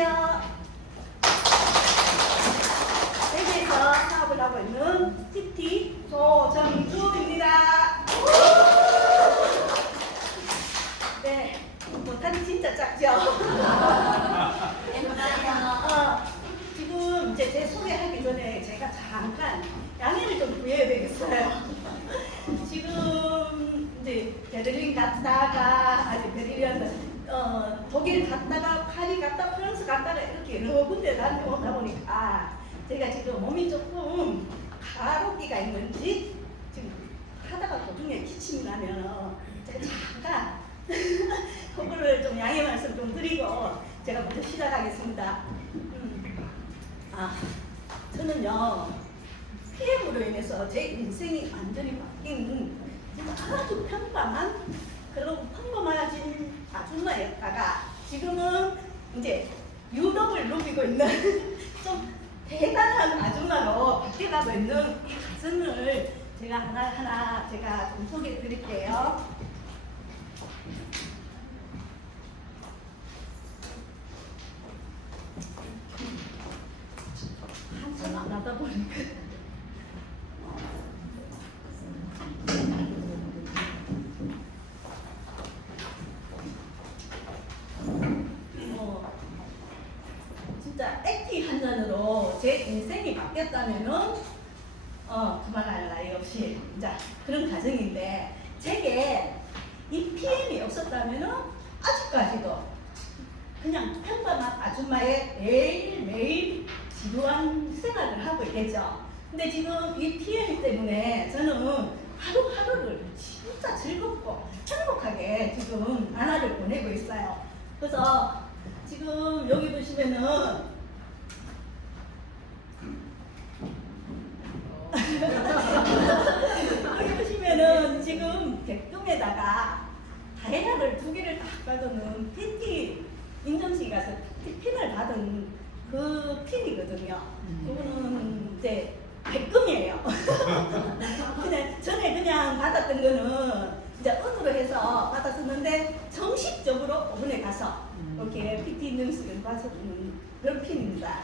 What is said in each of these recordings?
안녕하세요. 세계에서 사업을 하고 있는 PT 조정주입니다. 네, 못하니 진짜 작죠? 지금 이제 제 소개하기 전에 제가 잠깐 양해를 좀 구해야 되겠어요. 지금 이제 베를린 갔다가 아직 베를린 독일 갔다가 파리 갔다 프랑스 갔다가 이렇게 여러 군데 다녀오다 보니까 제가 지금 몸이 조금 가롭기가 있는지 지금 하다가 도중에 기침이 나면 제가 잠깐 그거를 좀 양해 말씀 좀 드리고 제가 먼저 시작하겠습니다. 저는요 PM으로 인해서 제 인생이 완전히 바뀐 아주 평범한 그리고 평범해진 아줌마였다가 지금은 이제 유럽을 누비고 있는 좀 대단한 아줌마로 바뀌어가고 있는 이 가슴을 제가 하나하나 제가 좀 소개해 드릴게요. 한참 안 하다 보니까 진짜 액티 한 잔으로 제 인생이 바뀌었다면은 그만할 나위 없이 자 그런 가정인데 제게 이 PM이 없었다면은 아직까지도 그냥 평범한 아줌마의 매일매일 지루한 생활을 하고 있겠죠. 근데 지금 이 PM 때문에 저는 하루하루를 진짜 즐겁고 행복하게 지금 나날을 보내고 있어요. 그래서 지금 여기 보시면은 여기 보시면은 지금 객동에다가 다이아를 2개를 딱 받아놓은 PT 인정식 가서 핀을 받은 그 핀이거든요. 그거는 이제 백금이에요. 근데 전에 그냥 받았던 거는 이제 은으로 해서 받았었는데 정식적으로 오븐에 가서 이렇게 PT 인증식을 받아주는 그런 핀입니다.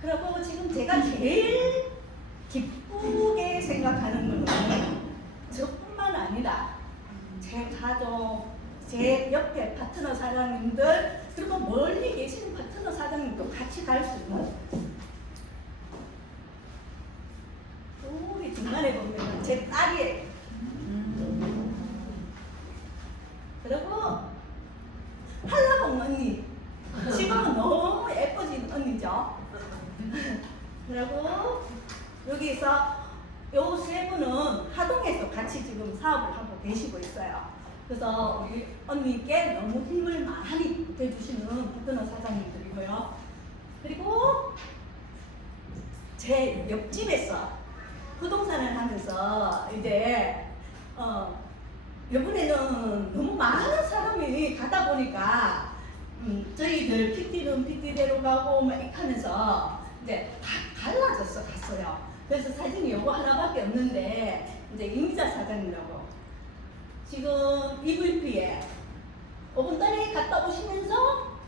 그리고 지금 제가 제일 기쁘게 생각하는 거는 저뿐만 아니라 제 가족, 제 옆에 파트너 사장님들 그리고 멀리 계시는 파트너 사장님도 같이 갈 수 있는 우리 중간에 보면 제 딸이에요. 그리고 한라봉 언니 지금은 너무 예뻐진 언니죠. 그리고 여기서 요 3분은 하동에서 같이 지금 사업을 하고 계시고 있어요. 그래서 우리 언니께 너무 힘을 많이 보태주시는 파트너 사장님들이고요. 그리고 제 옆집에서 부동산을 하면서 이제 이번에는 너무 많은 사람이 가다 보니까 저희들 PT는 PT대로 가고 막 이렇게 하면서 이제 다 갔어요. 그래서 사진이 요거 하나밖에 없는데 이제 이미자 사장님이라고 지금 EVP에 5분 달에 갔다 오시면서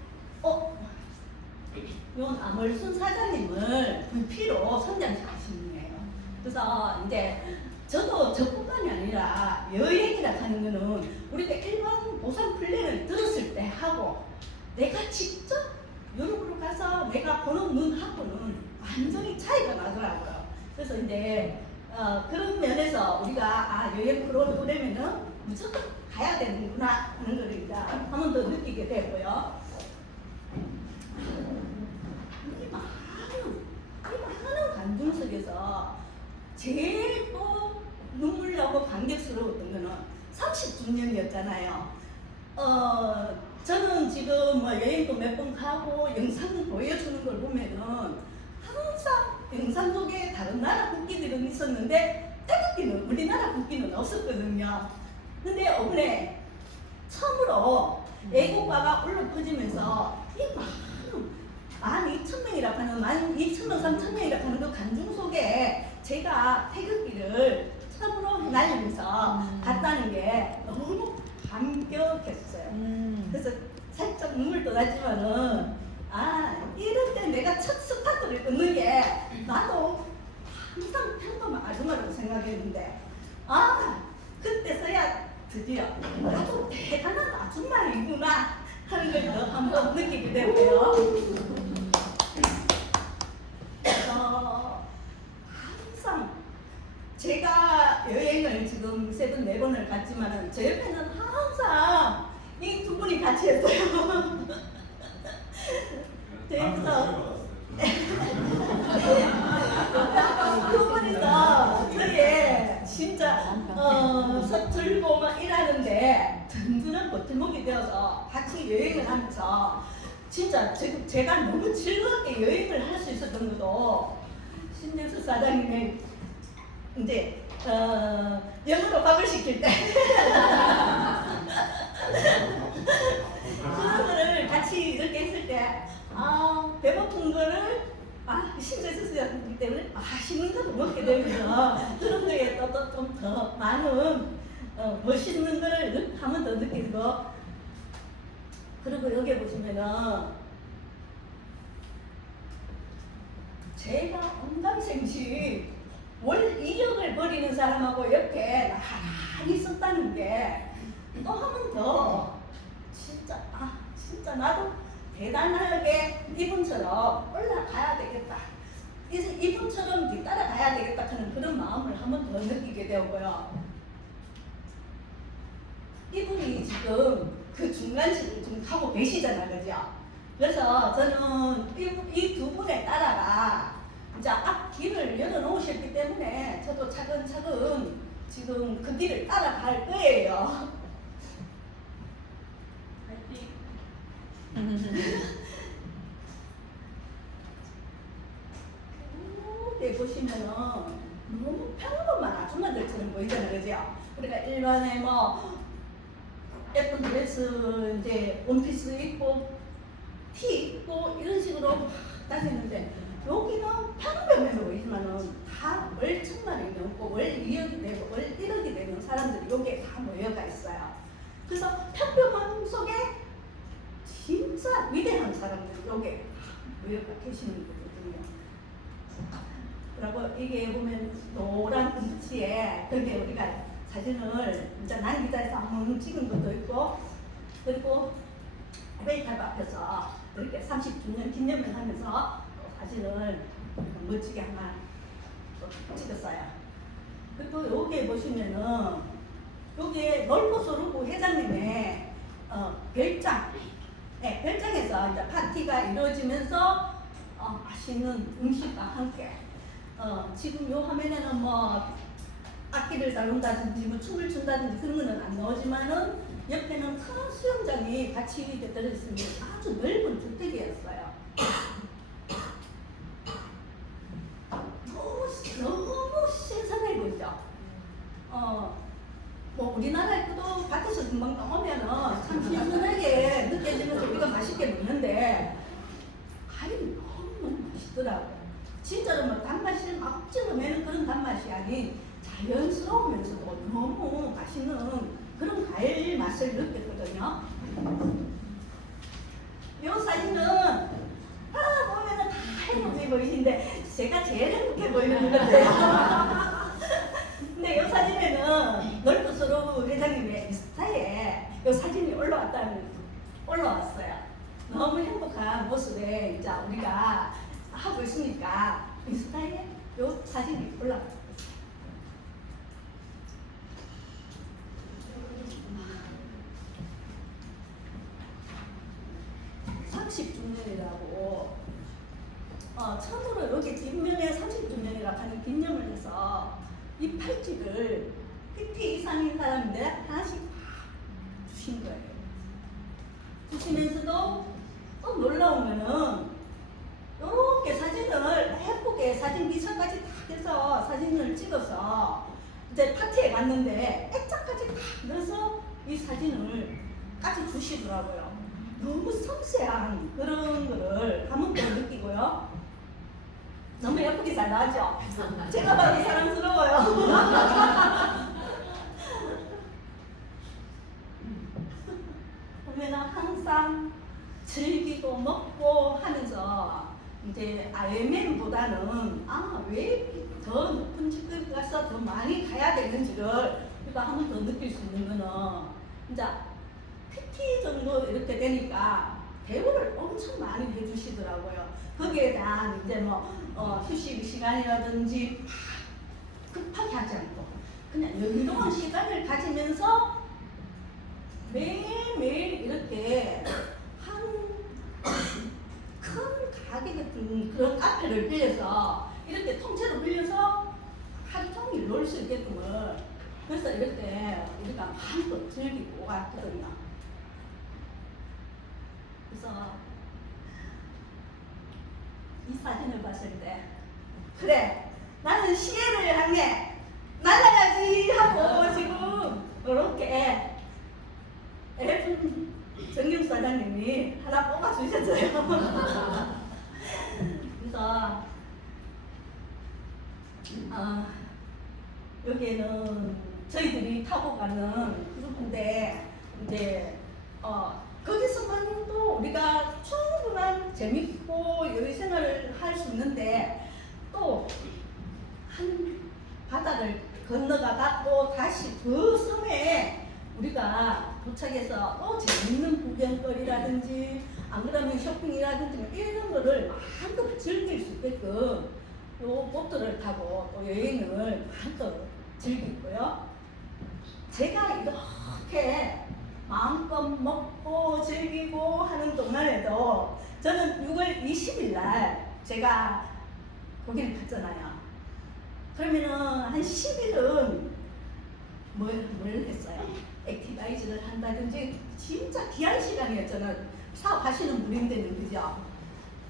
요 남월순 사장님을 VP로 선정시키신 분이에요. 그래서 이제 저도 저뿐만이 아니라 여행이라 하는 거는 우리가 일반 보상 플랜을 들었을 때 하고 내가 직접 유럽으로 가서 내가 보는 눈하고는 완전히 차이가 나더라고요. 그래서 이제 그런 면에서 우리가 여행 프로그램에는 무조건 가야 되는구나 하는 걸 이제 한 번 더 느끼게 되고요. 이 많은 관중 속에서 제일 또 눈물 나고 감격스러웠던 거는 30주년이었잖아요. 저는 지금 여행도 몇 번 가고 영상 보여주는 걸 보면은 항상 영상 속에 다른 나라 국기들은 있었는데 태극기는 우리나라 국기는 없었거든요. 근데 이번에 처음으로 애국가가 울려 퍼지면서 이 많은 12,000명이라고 하는 12,000명, 3,000명이라고 하는 그 관중 속에 제가 태극기를 처음으로 날리면서 갔다는 게 너무 감격했어요. 그래서 살짝 몰랐지만은 이럴 때 내가 첫 스타트를 끊는 게 나도 항상 평범한 아줌마라고 생각했는데 그때서야 드디어 나도 대단한 아줌마이구나 하는 걸 더 한번 느끼게 되고요. 항상 제가 여행을 지금 3번, 4번을 갔지만은 저 옆에는 항상 이 두 분이 같이 했어요. 그래서 두 분이서 저의 진짜 서툴고 막 일하는데 든든한 버팀목이 되어서 같이 여행을 하면서 진짜 제가 너무 즐겁게 여행을 할 수 있었던 것도 신예수 사장님의 이제 영어로 밥을 시킬 때 그런 거를 같이 이렇게 했을 때 배고픈 거를 신예수 사장님 때문에 맛있는 거도 먹게 되면서 그런 거에 또 좀 더 많은 멋있는 거를 하면 더 느끼고. 그리고 여기 보시면은 제가 언감생시 월 2억을 버리는 사람하고 옆에 나란히 있었다는 게 또 한 번 더 진짜 나도 대단하게 이분처럼 올라가야 되겠다. 이분처럼 뒤따라가야 되겠다 하는 그런 마음을 한 번 더 느끼게 되었고요. 이분이 지금 그 중간식을 좀 하고 계시잖아요, 그죠? 그래서 저는 이 두 분에 따라가 이제 앞길을 열어놓으셨기 때문에 저도 차근차근 지금 그 길을 따라갈 거예요. 이렇게 보시면은 너무 평범한 아줌마들처럼 보이잖아요, 그죠? 우리가 일반에 뭐 예쁜 드레스 이제 원피스 입고 티 입고 이런 식으로 다니는데 여기는 평범해 보이지만은 다 월 1,000만이 넘고 월 2억이 되고 월 1억이 되는 사람들이 여기에 다 모여가 있어요. 그래서 평범한 속에 진짜 위대한 사람들이 여기에 모여가 계시는 거거든요. 그리고 이게 보면 노란 금지에 거기에 우리가 사진을 이제 난 기자에서 한번 찍은 것도 있고, 그리고 베이탑 앞에서 이렇게 30주년 기념을 하면서 사진을 멋지게 하나 찍었어요. 그리고 여기에 보시면은 여기에 놀고소르고 회장님의 별장, 별장에서 이제 파티가 이루어지면서 맛있는 음식과 함께 지금 요 화면에는 뭐 악기를 다룬다든지 뭐 춤을 춘다든지 그런 거는 안 나오지만은 옆에는 큰 수영장이 같이 떨어져 있으면 아주 넓은 주택이었어요. 너무 신선해 보이죠? 뭐 우리나라에 그도 밖에서 금방 떠오면은 참 신선하게 느껴지면서 우리가 맛있게 먹는데 과일이 너무 맛있더라고요. 진짜로 뭐 단맛이 막 찍어내는 그런 단맛이 아닌 자연스러우면서도 너무 맛있는 그런 과일 맛을 느꼈거든요. 이 사진은 보면은 다 행복해 보이시는데 제가 제일 행복해 보이는 것 같아요. 근데 이 사진에는 넓고서로 회장님의 인스타에 이 사진이 올라왔어요. 너무 행복한 모습에 이제 우리가 하고 있으니까 인스타에 이 사진이 올라왔어요. 30주년이라고 처음으로 여기 뒷면에 30주년이라고 하는 기념을 해서 이 팔찌를 PT 이상인 사람인데 하나씩 주신 거예요. 주시면서도 또 놀라우면은 이렇게 사진을 예쁘게 사진 미션까지 다 해서 사진을 찍어서 이제 파티에 갔는데 액자까지 다 넣어서 이 사진을 까지 주시더라고요. 너무 섬세한 그런 거를 한 번 더 느끼고요. 너무 예쁘게 잘 나왔죠? 제가 봐도 사랑스러워요. 보면 항상 즐 더 느낄 수 있는 거는 이제 PT 정도 이렇게 되니까 대우를 엄청 많이 해주시더라고요. 거기에 대한 이제 뭐 휴식 시간이라든지 급하게 하지 않고 그냥 여유로운 시간을 가지면서 매일매일 이렇게 한 큰 가게 같은 그런 카페를 빌려서 이렇게 통째로 빌려서 하루 종일 놀 수 있게끔을 그래서 이렇게 우리가 마음껏 즐기고 왔거든요. 그래서 이 사진을 봤을 때 그래 나는 시애를 향해 날아가지 하고 지금 이렇게 정경 사장님이 하나 뽑아주셨어요. 그래서 여기에는 저희들이 타고 가는 그룹인데 이제 거기서만 또 우리가 충분한 재밌고 여유 생활을 할 수 있는데 또 한 바다를 건너가다 또 다시 그 섬에 우리가 도착해서 또 재밌는 구경거리라든지 안 그러면 쇼핑이라든지 이런 거를 마음껏 즐길 수 있게끔 요 보트를 타고 또 여행을 마음껏 즐기고요. 제가 이렇게 마음껏 먹고 즐기고 하는 동안에도 저는 6월 20일 날 제가 거기를 갔잖아요. 그러면은 한 10일은 뭘 했어요? 액티바이즈를 한다든지 진짜 귀한 시간이었잖아요. 사업하시는 분인데는 그죠?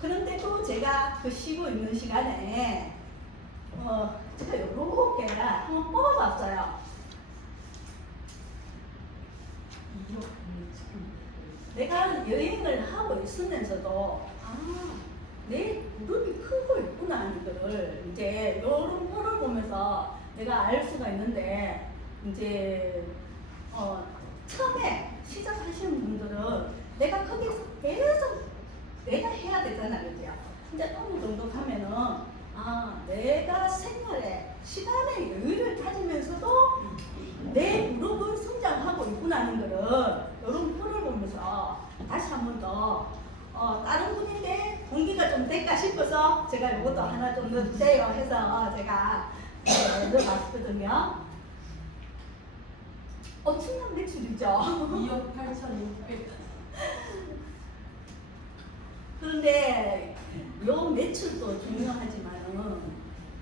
그런데도 제가 그 쉬고 있는 시간에 제가 이렇게 한번 뽑아봤어요. 내가 여행을 하고 있으면서도 내 무릎이 크고 있구나 하는 거를 이제 이런 거를 보면서 내가 알 수가 있는데 이제 처음에 시작하시는 분들은 내가 거기서 계속 내가 해야 되잖아 그죠? 근데 어느 정도 가면은 내가 생활에 시간의 여유를 가지면서도 내 무릎은 성장하고 있구나 하는 거를 이런 표를 보면서 다시 한 번 더 다른 분인데 공기가 좀 될까 싶어서 제가 이것도 하나 좀 넣어주세요 해서 제가 넣어봤거든요. 엄청난 매출이죠. 2억 8,600. 그런데 요 매출도 중요하지만은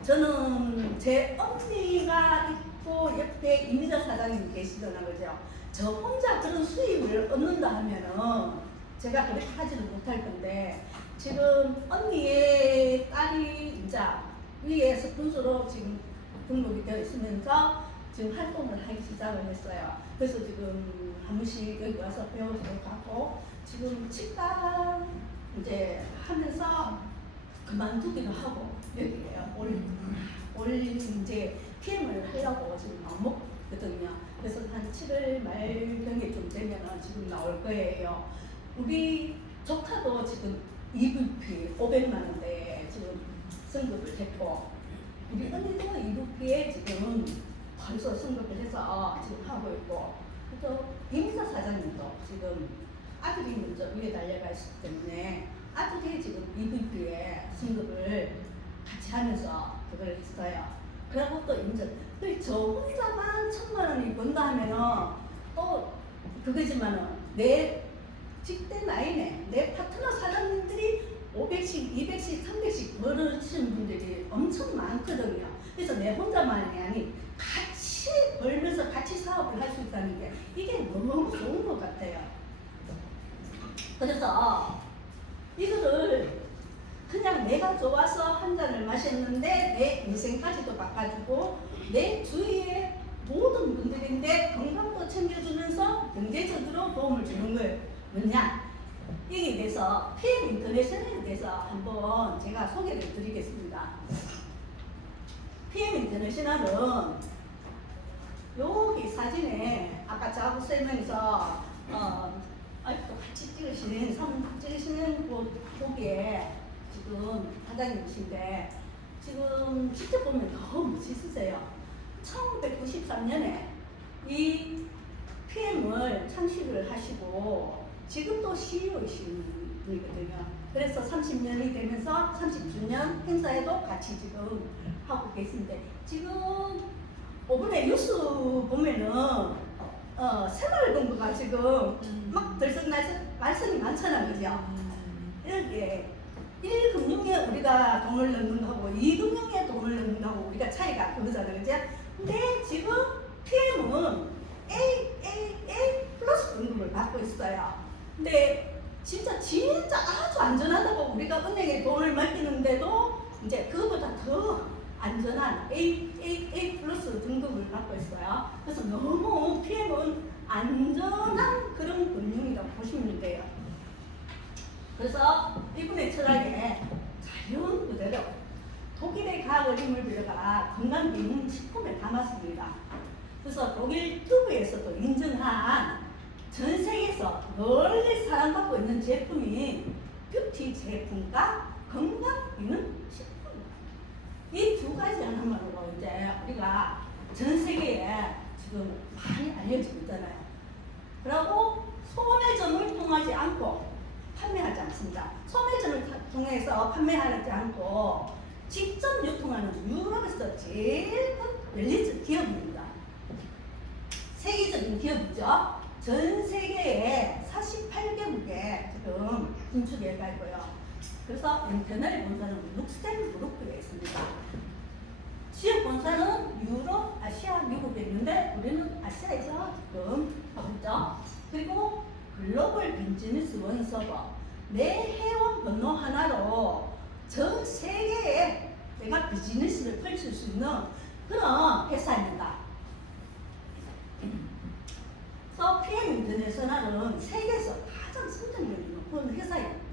저는 제 언니가 있고 옆에 이미자 사장님이 계시잖아 그죠? 저 혼자 그런 수입을 얻는다 하면은 제가 그렇게 하지는 못할 건데 지금 언니의 딸이 이제 위에 스폰서로 지금 등록이 되어 있으면서 지금 활동을 하기 시작을 했어요. 그래서 지금 한 번씩 여기 와서 배워주고 가고 지금 식당 이제 하면서 그만두기도 하고 여기에요. 올 이제 PM을 하려고 지금 먹거든요. 그래서 한 7월 말경에 좀 되면은 지금 나올 거예요. 우리 조카도 지금 EVP 500만 원대 지금 승급을 했고 우리 언니도 EVP에 지금 벌써 승급을 해서 지금 하고 있고 또 이미자 사장님도 지금 아들이 먼저 위에 달려가 있기 때문에 아들이 지금 EVP에 승급을 같이 하면서 그걸 했어요. 그리고 또 이제 저 혼자만 1,000만 원이 번다 하면은 또 그거지만은 내 직대 라인에 내 파트너 사장님들이 500씩, 200씩, 300씩 벌으시는 분들이 엄청 많거든요. 그래서 내 혼자만이 아니 같이 벌면서 같이 사업을 할 수 있다는 게 이게 너무 좋은 것 같아요. 그래서 이거를 그냥 내가 좋아서 한 잔을 마셨는데 내 인생까지도 바꿔주고 내 주위에 모든 분들인데 건강도 챙겨주면서 경제적으로 도움을 주는 거예요. 뭐냐? 여기에 대해서 PM 인터내셔널에 대해서 한번 제가 소개를 드리겠습니다. PM 인터내셔널은 여기 사진에 아까 저하고 설명해서 또 같이 찍으시는 거기에 지금 사장님이신데 지금 직접 보면 너무 멋있으세요. 1993년에 이 PM을 창시를 하시고 지금도 CEO이신 분이거든요. 그래서 30년이 되면서 30주년 행사에도 같이 지금 하고 계신데 지금 이번에 뉴스 보면은 새마을금고가 지금 막 들썩날썩 말썽이 많잖아, 그죠? 이렇게 1금융에 우리가 돈을 넣는 거하고 2금융에 돈을 넣는 거하고 우리가 차이가 그러잖아요, 그죠? 근데 지금 PM은 A 플러스 등급을 받고 있어요. 근데 진짜 아주 안전하다고 우리가 은행에 돈을 맡기는데도 이제 그거보다 더 안전한 A 플러스 등급을 받고 있어요. 그래서 너무 PM은 안전한 그런 금융이라고 보시면 돼요. 그래서 이분의 철학에 자연 그대로 독일의 과학을 힘을 빌려가 건강기능식품에 담았습니다. 그래서 독일 튜브에서도 인증한 전 세계에서 널리 사랑받고 있는 제품이 뷰티 제품과 건강기능식품입니다. 이 두 가지 하나만으로 이제 우리가 전 세계에 지금 많이 알려지고 있잖아요. 그리고 소매점을 통하지 않고 판매하지 않습니다. 소매점을 통해서 판매하지 않고 직접 유통하는 유럽에서 제일 큰 웰니스 기업입니다. 세계적인 기업이죠. 전 세계에 48개국에 지금 진출해 가 있고요. 그래서 인터넷 본사는 룩셈부르크에 있습니다. 지역 본사는 유럽, 아시아, 미국에 있는데 우리는 아시아에서 지금 하고 있죠. 그리고 글로벌 비즈니스 원서버, 내 회원 번호 하나로 전 세계에 내가 비즈니스를 펼칠 수 있는 그런 회사입니다. 그래서 PM 인터내셔널은 세계에서 가장 성장력이 높은 회사입니다.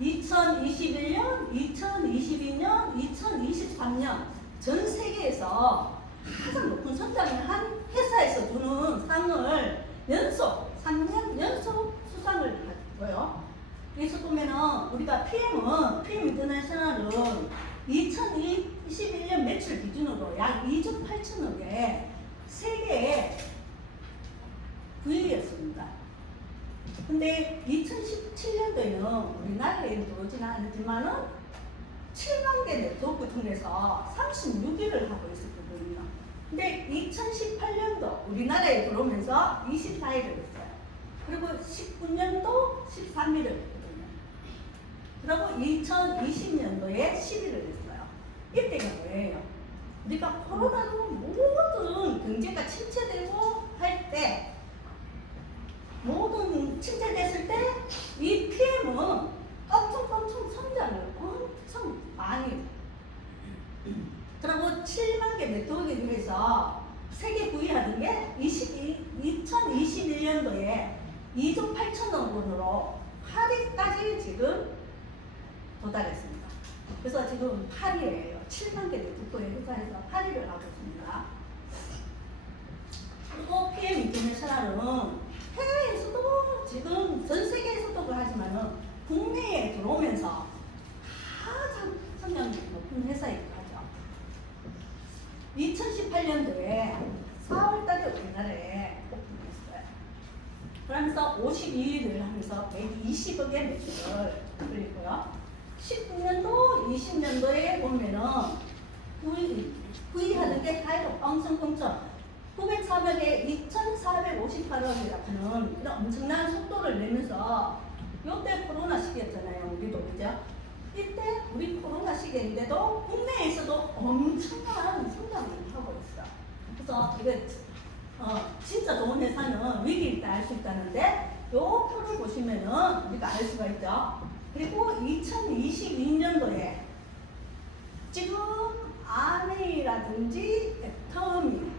2021년, 2022년, 2023년 전 세계에서 가장 높은 성장을 한 회사에서 주는 상을 3년 연속 수상을 했고요. 여기서 보면은 우리가 PM 인터내셔널은 2021년 매출 기준으로 약 2조 8천억의 세계의 부위였습니다. 근데 2017년도에는 우리나라에 들어오지는 않았지만은 7만 개 네트워크 통해서 36위를 하고 있었거든요. 근데 2018년도 우리나라에 들어오면서 24위를 했어요. 그리고 19년도 13위를 했거든요. 그리고 2020년도에 10위를 했어요. 이때가 뭐예요? 우리가 코로나로 모든 경제가 침체되고 할 때 모든 침체됐을 때 이 PM은 엄청 성장을 엄청 많이 그리고 7만 개 네트워크 중에서 세계 부위하는 게 2021년도에 2조 8천억 원으로 8위까지 지금 도달했습니다. 그래서 지금 8위예요. 7만 개 네트워크의 회사에서 8위를 하고 있습니다. 그리고 PM 인터내셔널은 해외에서도 지금 전 세계에서도 하지만은 국내에 들어오면서 가장 성장력이 높은 회사이기도 하죠. 2018년도에 4월달에 우리나라에 오픈했어요. 그러면서 52일을 하면서 120억의 매출을 올리고요. 19년도, 20년도에 보면은 구입하는 게 다이로 엄청 904억에 2,458억이라는 이런 엄청난 속도를 내면서 이때 코로나 시기였잖아요. 우리도 그죠? 이때 우리 코로나 시기인데도 국내에서도 엄청난 성장을 하고 있어. 그래서 이게 진짜 좋은 회사는 위기일 때 알 수 있다는데 요 표를 보시면은 우리가 알 수가 있죠. 그리고 2022년도에 지금 아메이라든지 애터미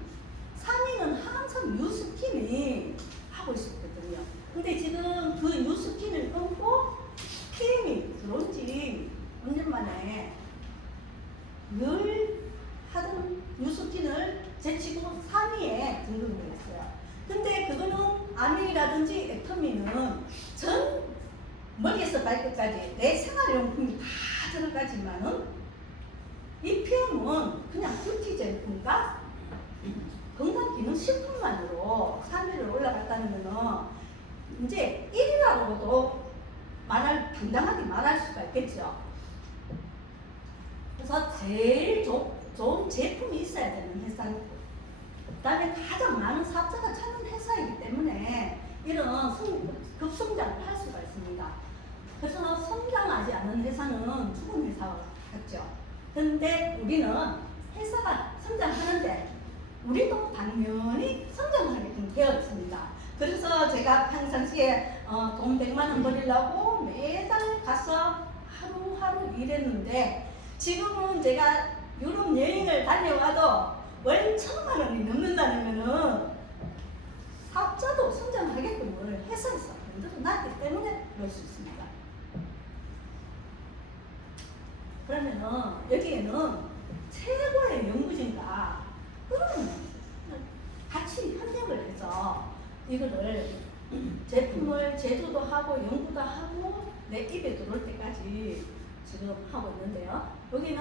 3위는 항상 뉴스킨이 하고 있었거든요. 근데 지금 그 뉴스킨을 끊고 PM이 들어온 지 5년 만에 늘 하던 뉴스킨을 제치고 3위에 등극을 했어요. 근데 그거는 아메이라든지 애터미는 전 머리에서 발끝까지 내 생활용품이 다 들어가지만은 이 PM은 그냥 뷰티 제품과 건강 이제 1위라고도 당당하게 말할 수가 있겠죠. 그래서 제일 좋은 제품이 있어야 되는 회사고, 그다음에 가장 많은 사업자가 찾는 회사이기 때문에 이런 급성장을 할 수가 있습니다. 그래서 성장하지 않는 회사는 죽은 회사 같죠. 그런데 우리는 회사가 성장하는데 우리도 당연히 성장하게끔 되어 있습니다. 그래서 제가 평상시에 돈 100만 원 벌이려고 매달 가서 하루하루 일했는데, 지금은 제가 유럽 여행을 다녀와도 월 1,000만 원이 넘는다면은 사업자도 성장하게끔 회사에서 만들어 놨기 때문에 그럴 수 있습니다. 그러면은 여기에는 최고의 연구진과 그런 같이 협력을 해서 이거를 제품을 제조도 하고 연구도 하고 내 입에 들어올 때까지 지금 하고 있는데요. 여기는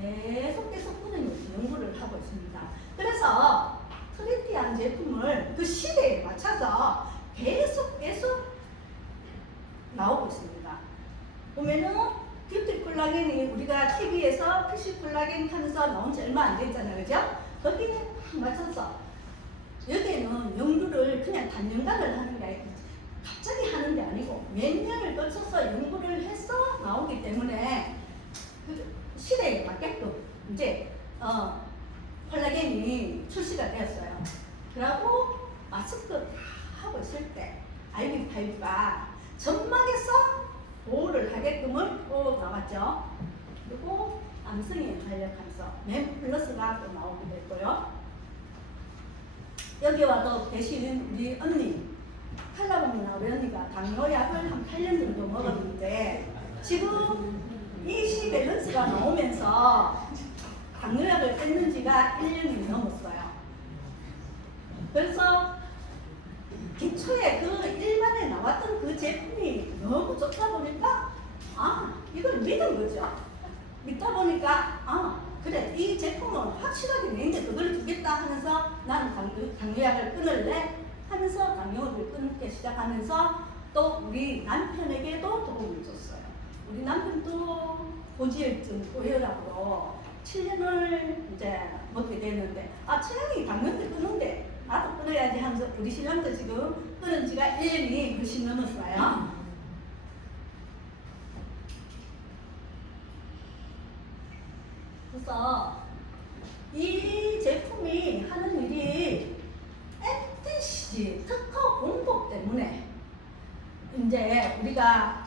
계속 연구를 하고 있습니다. 그래서 트렌디한 제품을 그 시대에 맞춰서 계속 나오고 있습니다. 보면은 뷰티 콜라겐이 우리가 TV에서 피쉬 콜라겐 하면서 나온 지 얼마 안 됐잖아요. 그죠? 거기에 딱 맞춰서 여기에는 연구를 그냥 단연간을 하는 게 아니고 갑자기 하는 게 아니고 몇 년을 거쳐서 연구를 해서 나오기 때문에 그 시대에 맞게끔 이제 콜라겐이 출시가 되었어요. 그리고 마스크 다 하고 있을 때 IP5가 점막에서 보호를 하게끔은 또 나왔죠. 그리고 남성에 활력하면서 맨 플러스가 또 나오게 됐고요. 여기 와도 대신 우리 언니 칼라보면 우리 언니가 당뇨약을 한 8년 정도 먹었는데 지금 이시 밸런스가 나오면서 당뇨약을 끊는 지가 1년이 넘었어요. 그래서 기초에 그 일반에 나왔던 그 제품이 너무 좋다 보니까 이걸 믿은 거죠. 믿다 보니까 그래 이 제품은 확실하게 내인데 그걸 주겠다 하면서 나는 당뇨약을 끊을래 하면서 당뇨를 끊기 시작하면서 또 우리 남편에게도 도움을 줬어요. 우리 남편도 고지혈증 고혈압으로 7년을 이제 먹게 됐는데 최영이 당뇨를 끊는데 나도 끊어야지 하면서 우리 신랑도 지금 끊은 지가 1년이 훨씬 넘었어요. 그래서 이 제품이 하는 일이 FTC 특허 공법 때문에 이제 우리가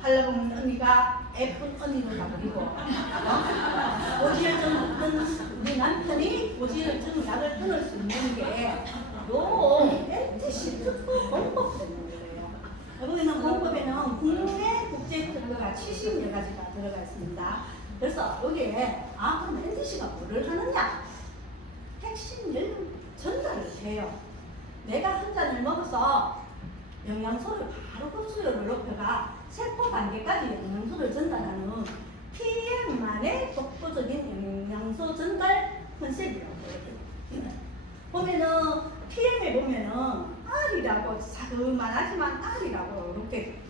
하려고 하면 언니가 예쁜 언니로 가버리고 고지혈증 먹던 우리 남편이 고지혈증 약을 끊을 수 있는 게 요 FTC 특허 공법 때문이에요. 여기는 공법에는 국내 국제 특허가 70여 가지가 들어가 있습니다. 그래서 여기에 그럼 NTC가 뭐를 하느냐? 핵심 연료 전달을 해요. 내가 한 잔을 먹어서 영양소를 바로 흡수율을 높여가 세포 단계까지 영양소를 전달하는 PM만의 독보적인 영양소 전달 컨셉이라고 해요. 보면은 PM에 보면은 R이라고 자그만하지만 R이라고 이렇게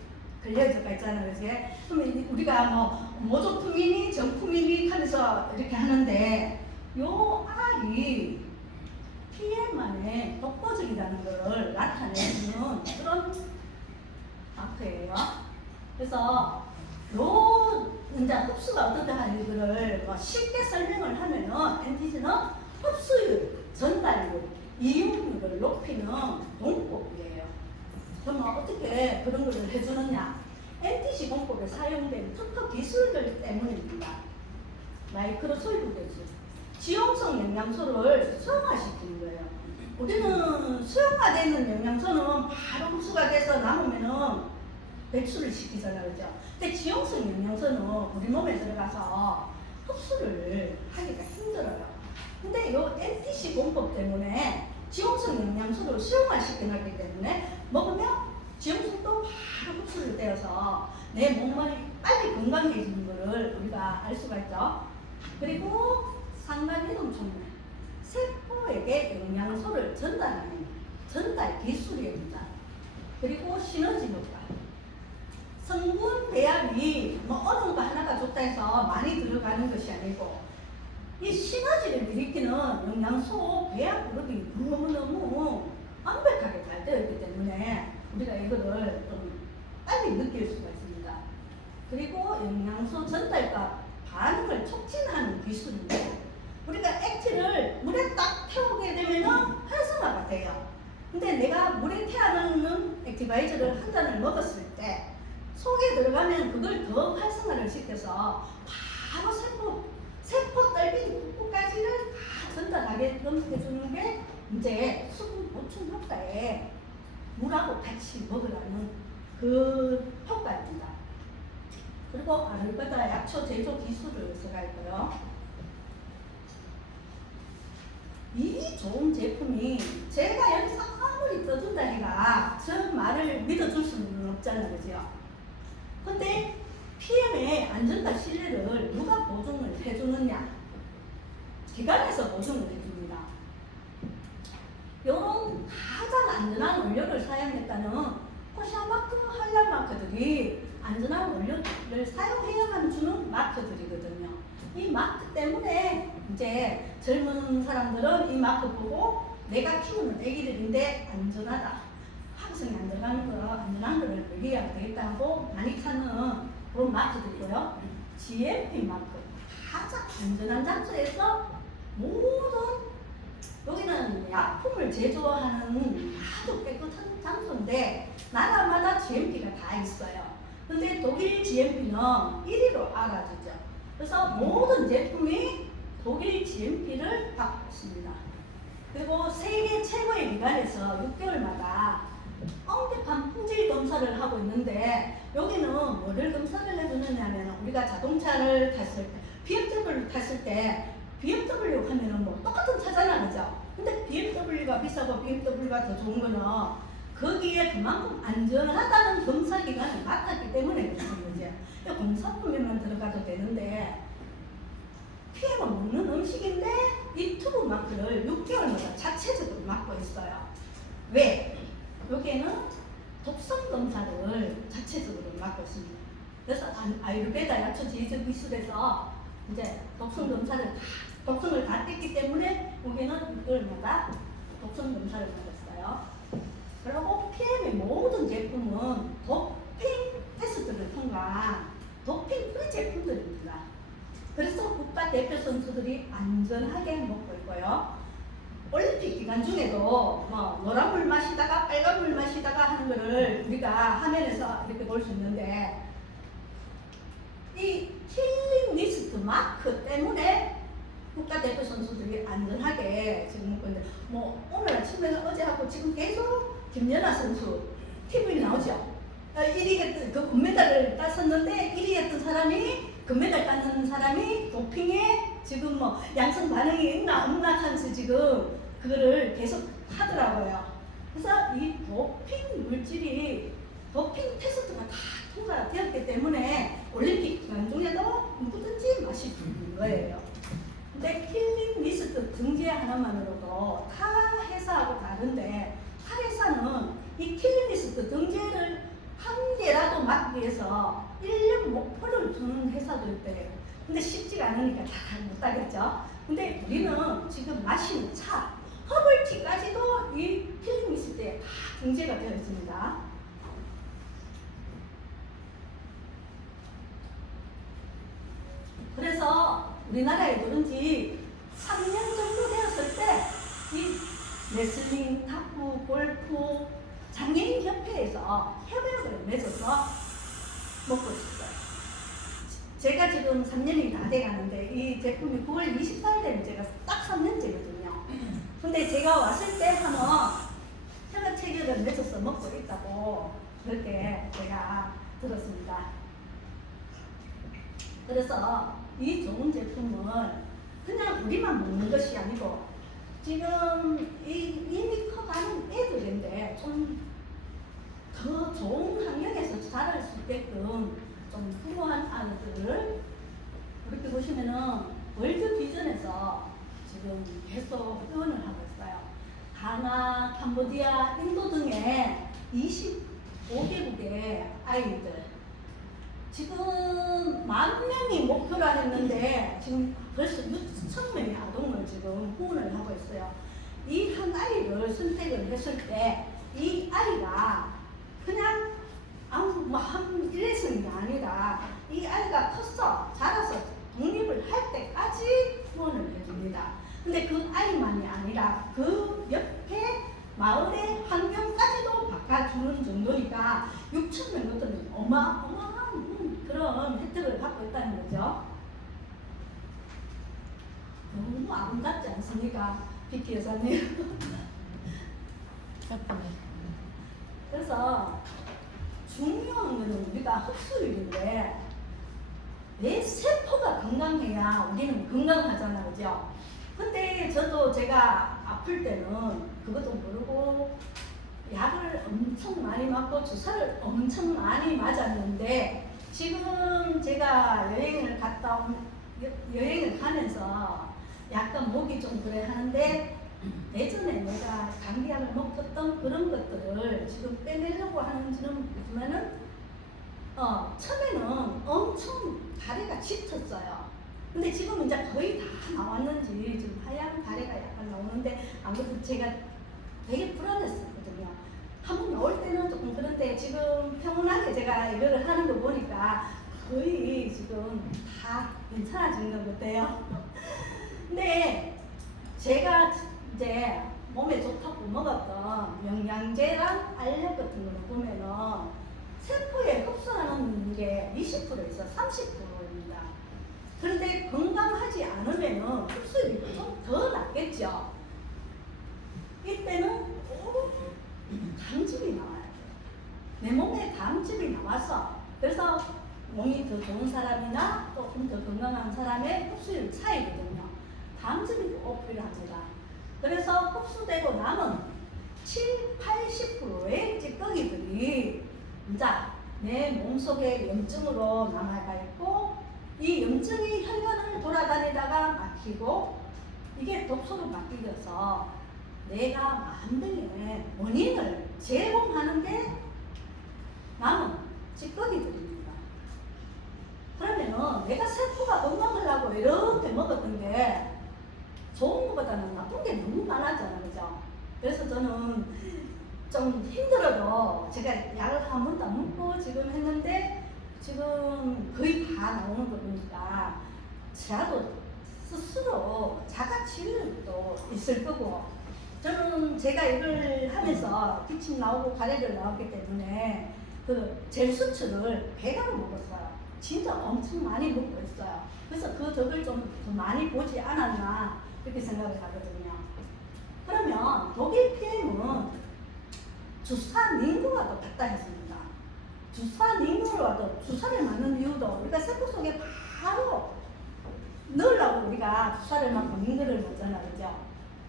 걸려져 있잖아요. 그치? 그러면 우리가 모조품이니 정품이니 하면서 이렇게 하는데 요 R이 PM만의 독보적이라는 걸 나타내는 그런 마크예요. 그래서 요 이제 흡수가 어떻게 하는 거를 쉽게 설명을 하면은 NTC는 흡수율, 전달률, 이용률을 높이는 공법이에요. 그러면 어떻게 그런 걸 해주느냐? NTC 공법에 사용된 특허 기술들 때문입니다. 마이크로 솔브 기술, 지용성 영양소를 수용화시키는 거예요. 우리는 수용화되는 영양소는 바로 흡수가 돼서 남으면은 배출을 시키잖아요, 그죠? 근데 지용성 영양소는 우리 몸에 들어가서 흡수를 하기가 힘들어요. 근데 이 NTC 공법 때문에 지용성 영양소를 수용화시켜놨기 때문에 먹으면 지용성도 바로 흡수를 되어서 내 몸이 빨리 건강해지는 것을 우리가 알 수가 있죠. 그리고 상간이동 촉매, 세포에게 영양소를 전달하는 전달 기술입니다. 그리고 시너지 효과. 성분 배합이 뭐 어느 거 하나가 좋다 해서 많이 들어가는 것이 아니고 이 시너지를 일으키는 영양소 배합 그룹이 너무너무 완벽하게 잘 되어 있기 때문에 우리가 이거를 좀 빨리 느낄 수가 있습니다. 그리고 영양소 전달과 반응을 촉진하는 기술인데 우리가 액체를 물에 딱 태우게 되면은 활성화가 돼요. 근데 내가 물에 태우는 액티바이저를 한 잔을 먹었을 때 속에 들어가면 그걸 더 활성화를 시켜서 바로 세포 떨비지 꾹꾹까지를 다 전달하게끔 해주는 게 이제 수분 보충 효과에 물하고 같이 먹으라는 그 효과입니다. 그리고 아르바다 약초 제조 기술을 써가 있고요. 이 좋은 제품이 제가 여기서 아무리 떠든다 해가 저 말을 믿어줄 수는 없잖아요, 그죠? 근데 PM의 안전과 신뢰를 누가 보증을 해주느냐? 기관에서 보증을 해줍니다. 이런 가장 안전한 원료를 사용했다는 코샤마크, 한량마크들이 안전한 원료를 사용해야만 주는 마크들이거든요. 이 마크 때문에 이제 젊은 사람들은 이 마크 보고 내가 키우는 애기들인데 안전하다. 화학성이 안 들어가는 거, 안전한 거를 먹여야 되겠다고 많이 찾는 그런 마크들이고요. GMP 마크. 가장 안전한 장소에서 모든 여기는 약품을 제조하는 아주 깨끗한 장소인데 나라마다 GMP가 다 있어요. 근데 독일 GMP는 1위로 알아주죠. 그래서 모든 제품이 독일 GMP를 받고 있습니다. 그리고 세계 최고의 기관에서 6개월마다 엄격한 품질 검사를 하고 있는데 여기는 뭐를 검사를 해주느냐면 우리가 자동차를 탔을 때 BMW를 탔을 때 BMW 하면은 뭐 똑같은 차잖아, 그죠? 근데 BMW가 비싸고 BMW가 더 좋은 거는 거기에 그만큼 안전하다는 검사기관을 맡았기 때문에 그렇습니다. 공산품에만 들어가도 되는데 PM은 먹는 음식인데 이 튜브 마크를 6개월마다 자체적으로 맡고 있어요. 왜? 여기에는 독성 검사를 자체적으로 맡고 있습니다. 그래서 아유르베다 야초 제조 기술에서 이제 독성을 다 뗐기 때문에 여기는 6개월마다 독성 검사를 받았어요. 그리고 PM의 모든 제품은 도핑 테스트를 통과한 도핑 프리 제품들입니다. 그래서 국가 대표 선수들이 안전하게 먹고 있고요. 올림픽 기간 중에도 뭐 노란 물 마시다가 빨간 물 마시다가 하는 거를 우리가 화면에서 이렇게 볼 수 있는데 이 킬링 리스트 마크 때문에 국가대표 선수들이 안전하게 지금 먹고 있는데 뭐 오늘 아침에는 어제하고 지금 계속 김연아 선수 TV에 나오죠. 1위 했던 그 금메달을 땄었는데 1위 했던 사람이 금메달 따는 사람이 도핑에 지금 뭐 양성 반응이 있나 없나 하면서 지금 그거를 계속 하더라고요. 그래서 이 도핑 물질이 도핑 테스트가 다 통과가 되었기 때문에 올림픽 기간 중에도 누구든지 마실 수 있는 거예요. 근데 킬링 리스트 등재 하나만으로도 타 회사하고 다른데 타 회사는 이 킬링 리스트 등재를 한 개라도 막기 위해서 1년 목표를 두는 회사도 있대요. 근데 쉽지가 않으니까 다 못하겠죠. 근데 우리는 지금 마시는 차, 허블티까지도 이 킬링 리스트에 다 등재가 되어 있습니다. 그래서 우리나라에 들은 지 3년 정도 되었을 때 이 레슬링, 탁구, 골프, 장애인 협회에서 협약을 맺어서 먹고 있어요. 제가 지금 3년이 다 돼가는데 이 제품이 9월 24일 되면 제가 딱 3년째거든요. 근데 제가 왔을 때 하면 협약 체결을 맺어서 먹고 있다고 그렇게 제가 들었습니다. 그래서 이 좋은 제품은 그냥 우리만 먹는 것이 아니고 지금 이미 커가는 애들인데 좀 더 좋은 환경에서 자랄 수 있게끔 좀 부모한 아이들을 그렇게 보시면은 월드 비전에서 지금 계속 후원을 하고 있어요. 가나, 캄보디아, 인도 등에 20 5개국의 아이들 지금 10,000명이 목표라 했는데 지금 벌써 6,000명의 아동을 지금 후원을 하고 있어요. 이 한 아이를 선택을 했을 때 이 아이가 그냥 한 일회성이 아니라 이 아이가 컸어 자라서 독립을 할 때까지 후원을 해줍니다. 근데 그 아이만이 아니라 그 옆에 마을의 환경까지도 바꿔주는 정도니까 6,000명 같은 어마어마한 그런 혜택을 받고 있다는 거죠. 너무 아름답지 않습니까? 비키 여사님. 그래서 중요한 거는 우리가 흡수율인데 내 세포가 건강해야 우리는 건강하잖아, 그죠? 근데 저도 제가 아플 때는 그것도 모르고 약을 엄청 많이 맞고 주사를 엄청 많이 맞았는데 지금 제가 여행을 여행을 가면서 약간 목이 좀 그래 하는데 예전에 내가 감기약을 먹었던 그런 것들을 지금 빼내려고 하는지는 보면은 처음에는 엄청 다리가 짙었어요. 근데 지금 이제 거의 다 나왔는지 지금 하얀 다리가 약간 나오는데 아무튼 제가 되게 불안했었거든요. 한번 나올 때는 조금 그런데 지금 평온하게 제가 이거를 하는 거 보니까 거의 지금 다 괜찮아진 것 같아요. 근데 제가 이제 몸에 좋다고 먹었던 영양제랑 알약 같은 거를 보면은 세포에 흡수하는 게 20%에서 30%입니다. 그런데 건강하지 않으면은 흡수율이 좀 더 낮겠죠. 이때는 담즙이 나와야 돼요. 내 몸에 담즙이 나와서 그래서 몸이 더 좋은 사람이나 조금 더 건강한 사람의 흡수율 차이거든요. 담즙이 꼭 필요합니다. 그래서 흡수되고 남은 70~80%의 찌꺼기들이 이제 내 몸속에 염증으로 남아가 있고 이 염증이 혈관을 돌아다니다가 막히고 이게 독소로 바뀌어서 내가 만병의 원인을 제공하는 게 남은 찌꺼기들입니다. 그러면은 내가 세포가 건강하려고 이렇게 먹었던 게 좋은 것보다는 나쁜 게 너무 많았잖아, 그죠? 그래서 저는 좀 힘들어도 제가 약을 한 번도 안 먹고 지금 했는데 지금 거의 다 나오는 거 보니까 저도 스스로 자가 치유도 있을 거고 저는 제가 이걸 하면서 기침 나오고 가래를 나왔기 때문에 그 젤 수치를 100으로 먹었어요. 진짜 엄청 많이 먹고 있어요. 그래서 그 덕을 좀 더 많이 보지 않았나 그렇게 생각을 하거든요. 그러면 독일 PM은 주사 링거와도 같다 했습니다. 주사 링거와도 주사를 맞는 이유도 우리가 세포 속에 바로 넣으려고 우리가 주사를 맞고 링거를 맞잖아, 그죠?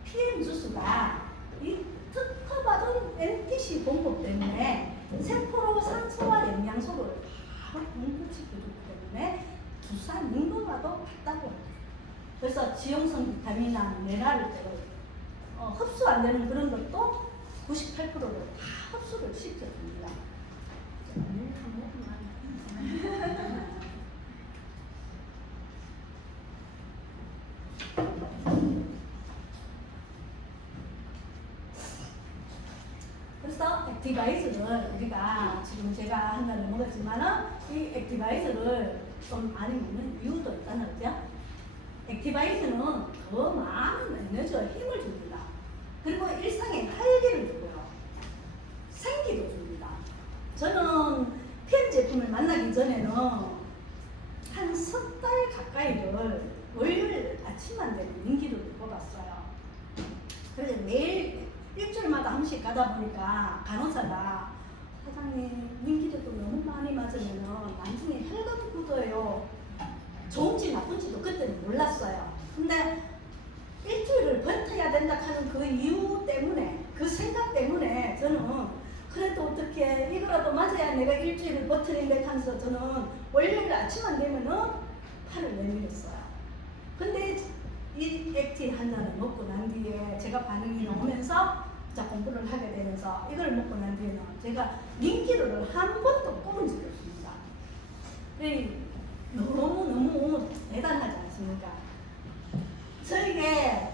PM 주스가 이 특허받은 NTC 공급 때문에 세포로 산소와 영양소를 바로 공급시켜주기 때문에 주사 링거와도 같다고 합니다. 그래서 지용성 비타민이나 미네랄을 흡수 안 되는 그런 것도 98%를 다 흡수를 시켜줍니다. 그래서 액티바이즈를 우리가 지금 제가 한 달을 먹었지만은 이 액티바이즈를 좀 많이 먹는 이유도 있잖아요, 그죠? 액티바이즈는 더 많은 에너지와 힘을 줍니다. 그리고 일상에 활기를 주고요. 생기도 줍니다. 저는 PM 제품을 만나기 전에는 한 3달 가까이를 월요일 아침만 되면 인기도를 뽑았어요. 그래서 매일 일주일마다 한 번씩 가다 보니까 간호사가 사장님 인기도도 너무 많이 맞으면 나중에 혈관이 굳어요. 좋은지 나쁜지도 그때는 몰랐어요. 근데 일주일을 버텨야 된다 하는 그 이유 때문에 그 생각 때문에 저는 그래도 어떻게 이거라도 맞아야 내가 일주일을 버티는데 하면서 저는 월요일 아침만 되면은 팔을 내밀었어요. 근데 이 액티 하나를 먹고 난 뒤에 제가 반응이 나오면서 자, 공부를 하게 되면서 이걸 먹고 난 뒤에는 제가 민기류를 한 번도 꼽은 적이 없습니다. 너무 대단하지 않습니까? 저에게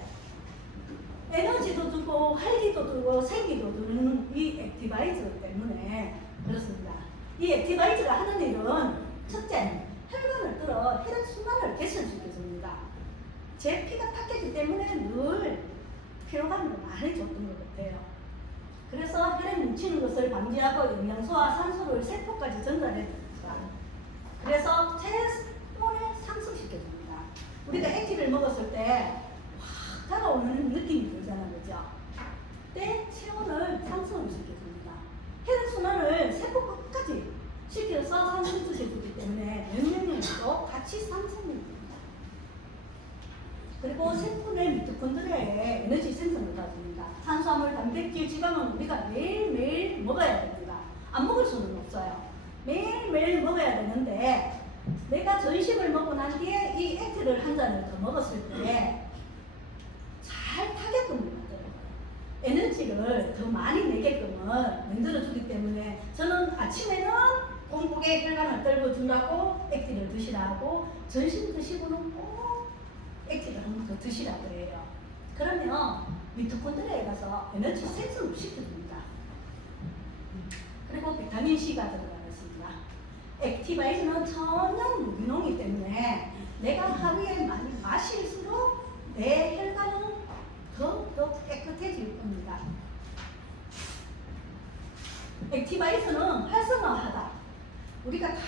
에너지도 주고 활기도 주고 생기도 주는 이 액티바이저 때문에 그렇습니다. 이 액티바이저가 하는 일은 첫째, 혈관을 뚫어 혈액순환을 개선시켜줍니다. 제 피가 탁했기 때문에 늘 피로감을 많이 줬던 것 같아요. 그래서 혈액 뭉치는 것을 방지하고 영양소와 산소를 세포까지 전달해줍니다. 그래서 체온을 상승시켜줍니다. 우리가 액티를 먹었을 때 확 다가오는 느낌이 들잖아요, 그죠? 그때 체온을 상승을 시켜줍니다. 혈액순환을 세포 끝까지 시켜서 상승시켜주기 때문에 면역력도 같이 상승됩니다. 그리고 세포 내 미토콘드리아에 에너지 생성을 도와줍니다. 탄수화물, 단백질, 지방은 우리가 매일매일 먹어야 됩니다. 안 먹을 수는 없어요. 매일매일 먹어야 되는데 내가 전식을 먹고 난 뒤에 이 액티를 한 잔을 더 먹었을 때 잘 타게끔 만들어요. 에너지를 더 많이 내게끔 만들어주기 때문에 저는 아침에는 공복에 혈관을 떨궈준다고 액티를 드시라고 전식 드시고는 꼭 액티를 한 번 더 드시라 그래요. 그러면 미토콘드리아에 가서 에너지 생성을 시켜줍니다. 그리고 비타민C가 들어가 있습니다. 액티바이저는 천연 무기농이기 때문에 내가 하루에 많이 마실수록 내 혈관은 더 깨끗해질 겁니다. 액티바이저는 활성화하다. 우리가 다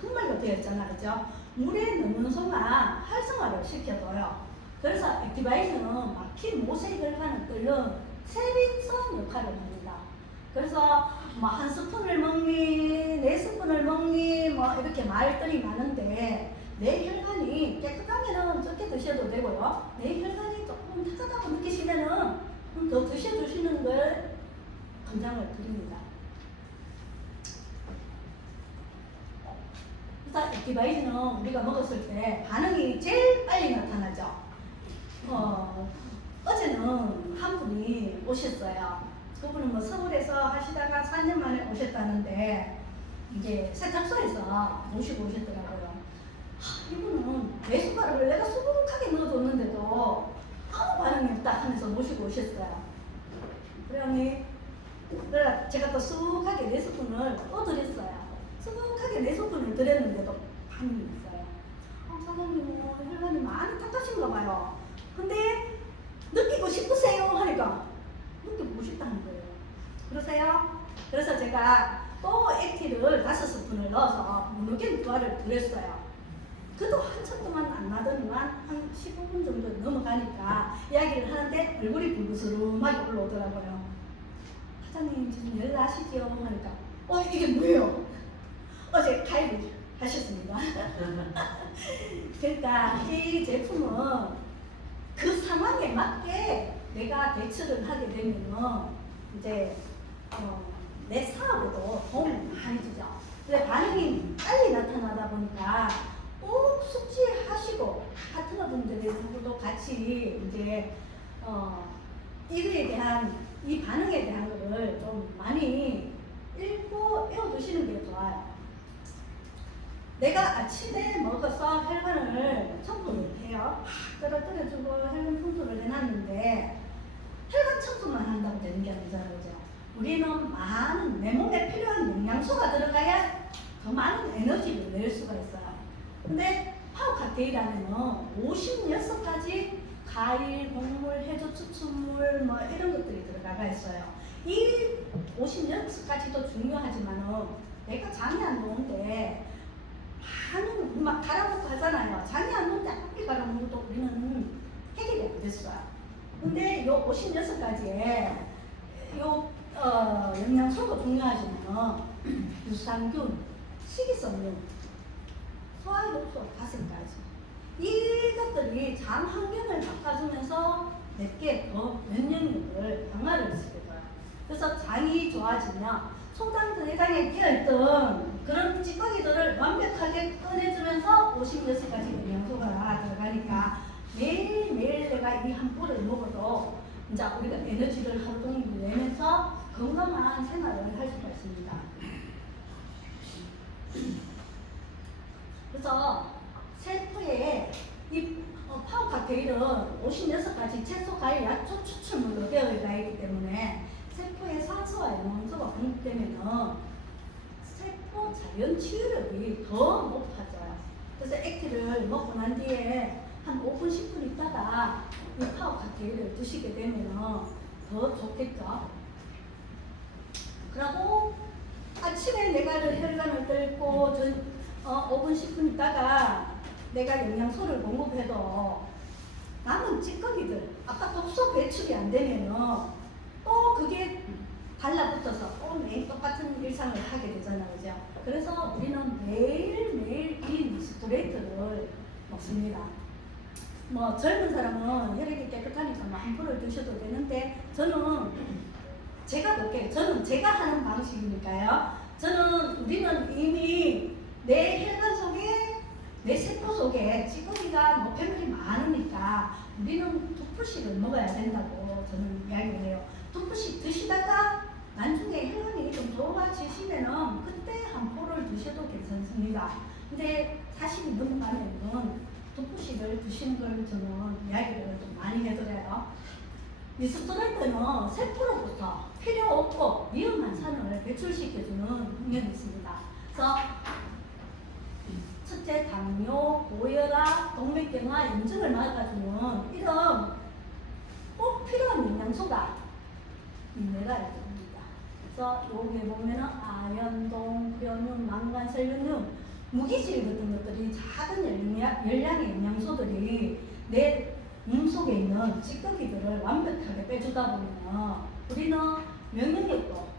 흑말로 되어 있잖아, 그죠? 물에 넣는 순간 활성화를 시켜줘요. 그래서 액티바이저는 막힌 모세혈관을 끓는 세빈성 역할을 합니다. 그래서 뭐 한 스푼을 먹니, 네 스푼을 먹니, 뭐 이렇게 말들이 많은데 내 혈관이 깨끗하면은 적게 드셔도 되고요. 내 혈관이 조금 탁하다고 느끼시면은 더 드셔주시는 걸 권장을 드립니다. 일단 액티바이저는 우리가 먹었을 때 반응이 제일 빨리 나타나죠. 어제는 한 분이 오셨어요. 그분은 뭐 서울에서 하시다가 4년 만에 오셨다는데 이제 세탁소에서 모시고 오셨더라고요. 이분은 내 숟가락을 내가 수북하게 넣어줬는데도 아무 반응이 없다 하면서 모시고 오셨어요. 그러니 제가 또 수북하게 네 스푼을 떠드렸어요. 수북하게 네 스푼을 드렸는데도 반응이 없어요. 사장님 혈관이 많이 탁하신가 봐요. 근데 느끼고 싶으세요? 하니까 느끼고 싶다는 거예요. 그러세요? 그래서 제가 또 액티를 5스푼을 넣어서 무르겐 두알을 드렸어요. 그도 한참 동안 안 나더니만 한 15분 정도 넘어가니까 이야기를 하는데 얼굴이 불그스름하게 올라오더라고요. 사장님 지금 열 나시죠? 하니까 이게 뭐예요? 어제 가입을 하셨습니다. 그러니까 이 제품은 그 상황에 맞게 내가 대처를 하게 되면 이제 내 사업에도 도움을 많이 주죠. 근데 반응이 빨리 나타나다 보니까 꼭 숙지하시고 파트너분들하고도 같이 이제 이거에 대한 이 반응에 대한 거를 좀 많이 읽고 외워두시는 게 좋아요. 내가 아침에 먹어서 혈관을 청소를 해요. 떨어뜨려주고 혈관 청소를 해놨는데 혈관 청소만 한다고 되는 게 아니잖아요, 그죠? 우리는 많은 내 몸에 필요한 영양소가 들어가야 더 많은 에너지를 낼 수가 있어요. 근데 파워 칵테일에는 56가지 과일, 곡물, 해조 추출물 뭐 이런 것들이 들어가 있어요. 이 56가지도 중요하지만은 내가 장이 안 좋은데 많은 막 갈아먹고 하잖아요. 장이 안 좋은데 아무리 갈아먹는 것도 우리는 해결이 안 됐어요. 근데 요 56가지에 요 영양소가 중요하지만 유산균, 식이섬유, 소화효소 5가지 이것들이 장 환경을 바꿔주면서 내게 더 면역력을 강화를 시켜줘요. 그래서 장이 좋아지면 소당내장에 끼어있던 그런 찌꺼기들을 완벽하게 꺼내주면서 56가지 영양소가 들어가니까 매일매일 내가 이 한 포를 먹어도 이제 우리가 에너지를 하루 종일 내는 되면은 세포 자연 치유력이 더 높아져요. 그래서 액티를 먹고 난 뒤에 한 5분, 10분 있다가 이 파워 칵테일을 드시게 되면은 더 좋겠죠. 그리고 아침에 내가 혈관을 뚫고 5분, 10분 있다가 내가 영양소를 공급해도 남은 찌꺼기들, 아까 독소 배출이 안 되면은 또 그게 달라붙어서 또 매일 똑같은 일상을 하게 되잖아요. 그죠? 그래서 우리는 매일매일 이 스트레이트를 먹습니다. 뭐 젊은 사람은 혈액이 깨끗하니까 뭐 한 포를 드셔도 되는데 저는 제가 볼게요. 저는 제가 하는 방식이니까요. 우리는 이미 내 혈관 속에 내 세포 속에 찌꺼기가 노폐물이 많으니까 우리는 두풀씩을 먹어야 된다고 저는 이야기를 해요. 두풀씩 드시다가 나중에 혈관이 좀 좋아지시면은 그때 한 포를 드셔도 괜찮습니다. 근데 40이 넘어가면은 두풀씩을 드시는 걸 저는 이야기를 좀 많이 해드려요. 이 스트레이트는 세포로부터 필요 없고 위험한 산을 배출시켜주는 능력이 있습니다. 그래서 첫째, 당뇨, 고혈압, 동맥경화, 염증을 막아주는 이런 꼭 필요한 영양소가 미네랄입니다. 그래서 여기 보면은 아연동, 프리온, 망간, 셀레늄, 무기질 같은 것들이 작은 열량의 영양소들이 내 몸속에 있는 찌꺼기들을 완벽하게 빼주다 보면 우리는 면역력도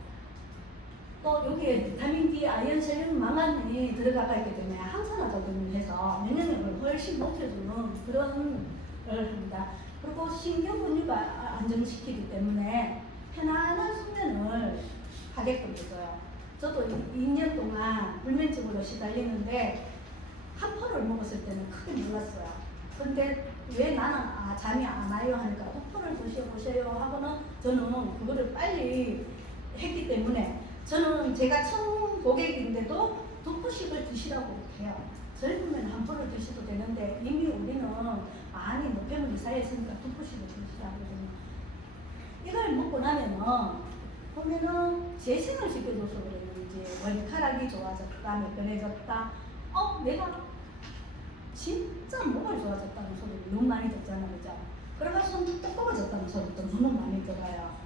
또 여기에 비타민 D, 아연, 셀륨, 망간이 들어가 있기 때문에 항산화 작용을 해서 면역력을 훨씬 높여주는 그런 걸 합니다. 그리고 신경근육을 안정시키기 때문에 편안한 숙면을 하게끔 해줘요. 저도 2년 동안 불면증으로 시달리는데 한 포를 먹었을 때는 크게 놀랐어요. 근데 왜 나는 잠이 안 와요 하니까 두 포를 드셔보세요 하고는 저는 그거를 빨리 했기 때문에 저는 제가 처음 고객인데도 두 포씩을 드시라고 해요. 젊으면 한 포를 드셔도 되는데 이미 우리는 많이 노폐물이 쌓여있으니까 두 포씩을 드시라고 그러거든요. 이걸 먹고 나면은 보면은 재생을 시켜줘서 그랬는지 머리카락이 좋아졌다, 매끈해졌다. 내가 진짜 뭐가 좋아졌다는 소리를 너무 많이 듣잖아요. 그죠? 그래서 손도 똑똑해졌다는 소리도 너무 많이 들어요.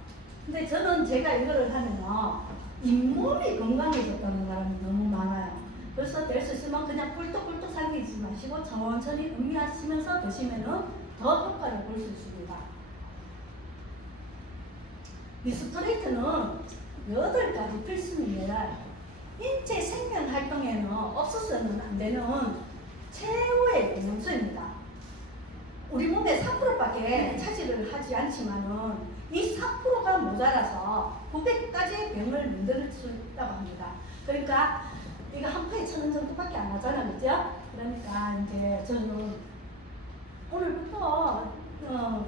근데 저는 제가 이거를 하면요 잇몸이 건강해졌다는 사람이 너무 많아요. 그래서 될 수 있으면 그냥 꿀떡꿀떡 삼키지 마시고 천천히 음미하시면서 드시면은 더 효과를 볼 수 있습니다. 이 스트레이트는 8가지 필수 미네랄, 인체 생명 활동에는 없어서는 안 되는 최후의 영양소입니다. 우리 몸에 4%밖에 차지를 하지 않지만은 이 4%가 모자라서 900가지의 병을 만들 수 있다고 합니다. 그러니까 이거 한 포에 1,000원 정도밖에 안 하잖아요, 그죠? 그러니까 이제 저는 오늘부터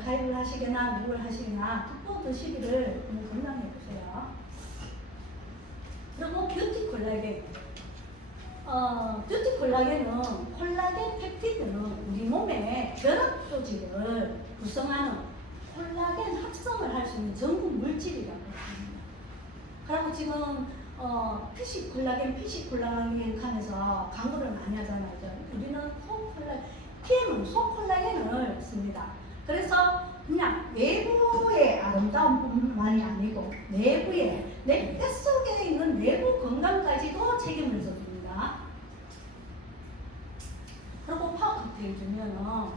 가입을 하시거나 누굴 하시거나 두포 드시기를 건강해 보세요. 그리고 뷰티 콜라겐. 뷰티 콜라겐은 콜라겐 펩티드는 우리 몸의 결합 조직을 구성하는 콜라겐 합성을 할 수 있는 전구 물질이라고 합니다. 그리고 지금 피시 콜라겐 하면서 광고를 많이 하잖아요. 우리는 PM은 소콜라겐을 씁니다. 그래서 그냥 외부의 아름다움뿐만이 아니고 내부의 내 뱃속에 있는 내부 건강까지도 책임을 져줍니다. 그리고 파워 칵테일 주면은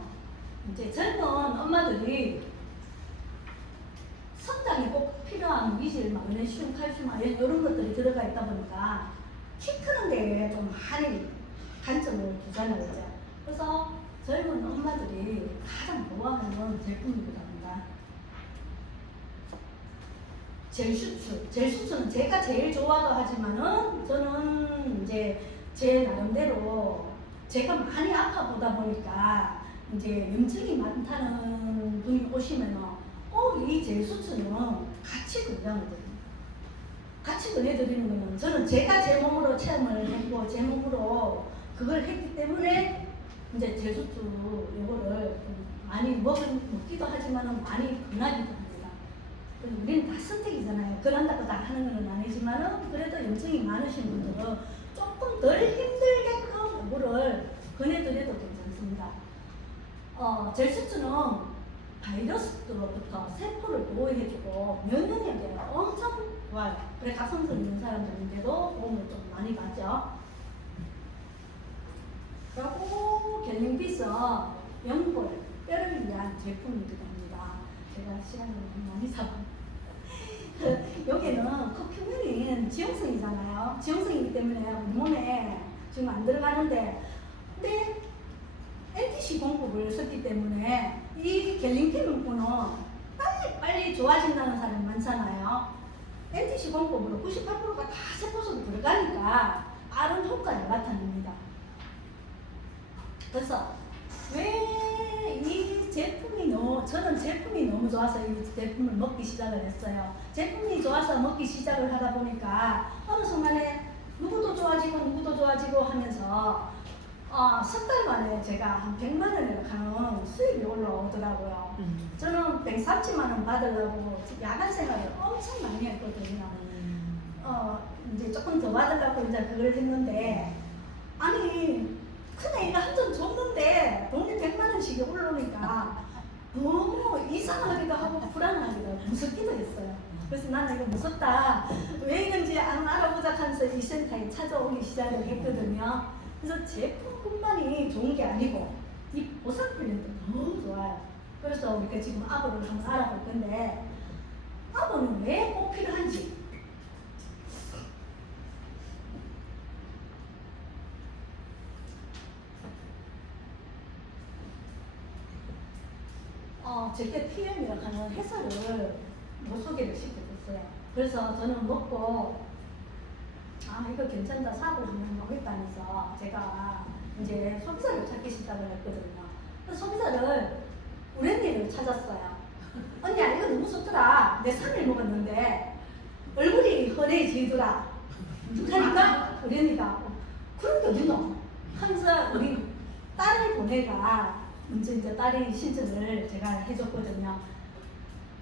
이제 젊은 엄마들이 성장에 꼭 필요한 미질, 마그네슘, 칼슘, 아연 이런 것들이 들어가 있다 보니까 키 크는 데에 좀 많이 관점을 두잖아요. 그죠? 그래서 젊은 엄마들이 가장 좋아하는 제품이기도 합니다. 젤슈츠는 제가 제일 좋아도 하지만은 저는 이제 제 나름대로 제가 많이 아파 보다 보니까 이제 염증이 많다는 분이 오시면은 이 젤슈츠는 같이 권장하거든요. 같이 권해드리는 거는 저는 제가 제 몸으로 체험을 했고 제 몸으로 그걸 했기 때문에 이제 젤슈츠 요거를 많이 먹기도 하지만은 많이 권하기도 합니다. 우리는 다 선택이잖아요. 그런다고 다 하는 건 아니지만은 그래도 염증이 많으신 분들은 조금 덜 힘들게끔 요거를 권해드려도 괜찮습니다. 젤수츠는 바이러스로부터 세포를 보호해주고 면역력에 엄청 좋아요. 그래 각성성 있는 사람들인데도 도움을 좀 많이 받죠. 그리고 갤링비스 연골, 뼈를 위한 제품이기도 합니다. 제가 시간을 많이 잡아요. 여기는 커큐민인 지용성이잖아요. 지용성이기 때문에 우리 몸에 지금 안 들어가는데, 근데 NTC 공급을 썼기 때문에 이 갤링핀 문구는 빨리 좋아진다는 사람이 많잖아요. NTC 공급으로 98%가 다 세포속에 들어가니까 빠른 효과를 나타냅니다. 그래서 왜 이 제품이 저는 제품이 너무 좋아서 이 제품을 먹기 시작을 했어요. 제품이 좋아서 먹기 시작을 하다 보니까 어느 순간에 누구도 좋아지고 하면서 석 달 만에 제가 한 100만 원에 가는 수입이 올라오더라고요. 저는 130만 원 받으려고 야간 생활을 엄청 많이 했거든요. 이제 조금 더 받으려고 이제 그걸 했는데, 아니 큰애 이거 한 점 줬는데 돈이 100만 원씩이 올라오니까 너무 이상하기도 하고 불안하기도 하고 무섭기도 했어요. 그래서 나는 이거 무섭다, 왜 이런지 알아보자 하면서 이 센터에 찾아오기 시작을 했거든요. 그래서 제품뿐만이 좋은 게 아니고 이 보상 플랜도 너무 좋아요. 그래서 우리가 지금 아보를 한번 알아볼 건데, 아보는 왜 꼭 필요한지. 제게 PM이라고 하는 회사를 소개를 시켜줬어요. 그래서 저는 먹고 이거 괜찮다, 사업을 한번 먹겠다면서 제가 이제 소비자를 찾기 시작을 했거든요. 그래서 소비자를 우리 언니를 찾았어요. 언니야 이거 너무 좋더라. 내 3일 먹었는데 얼굴이 환해지더라. 그러니까 우리 언니가 그런 게 어딨노? 하면서 우리 딸을 보내가 이제 딸이 신청을 제가 해줬거든요.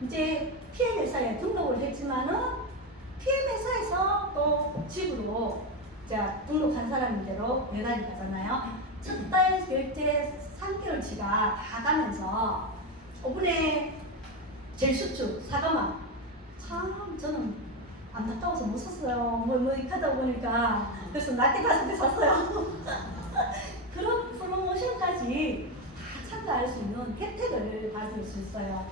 이제 PM 회사에 등록을 했지만은 PM 회사에서 또 집으로 제가 등록한 사람인대로 매달이 가잖아요. 첫 달 결제 3개월치가 다 가면서 5분의 젤수추 사과만 참 저는 안타까워서 못 샀어요. 이렇게 하다 보니까. 그래서 낮게 5개 샀어요. 그런 프로모션까지 다 참가할 수 있는 혜택을 받을 수 있어요.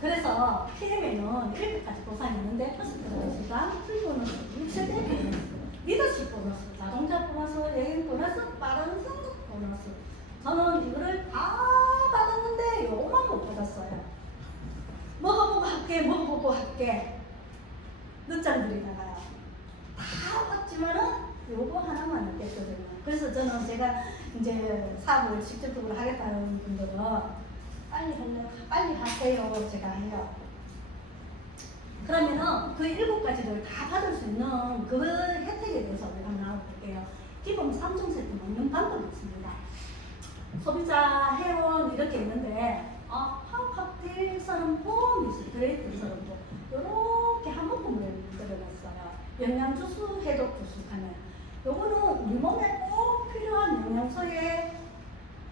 그래서 PM에는 이렇게 가지 보상이 있는데, 퍼스트 보너스가 풀 보너스, 6세대 보너스, 리더십 보너스, 자동차 보너스, 여행 보너스, 빠른 성적 보너스. 저는 이거를 다 받았는데 요거만 못 받았어요. 먹어보고 할게 늦장들이 나가요. 다 받지만은 요거 하나만 안 뺐거든요. 그래서 저는 제가 이제 사업을 직접적으로 하겠다는 분들은 빨리 하세요. 제가 해요. 그러면은 그 7가지를 다 받을 수 있는 그 혜택에 대해서 우리가 한번 나눠볼게요. 기본 3종 세트 먹는 방법이 있습니다. 소비자 회원 이렇게 있는데, 파워 칵테일 서른포, 미스트레이트 서른포 이렇게 한 묶음을 만들어놨어요. 영양주스, 해독주스 하는. 요거는 우리 몸에 꼭 필요한 영양소에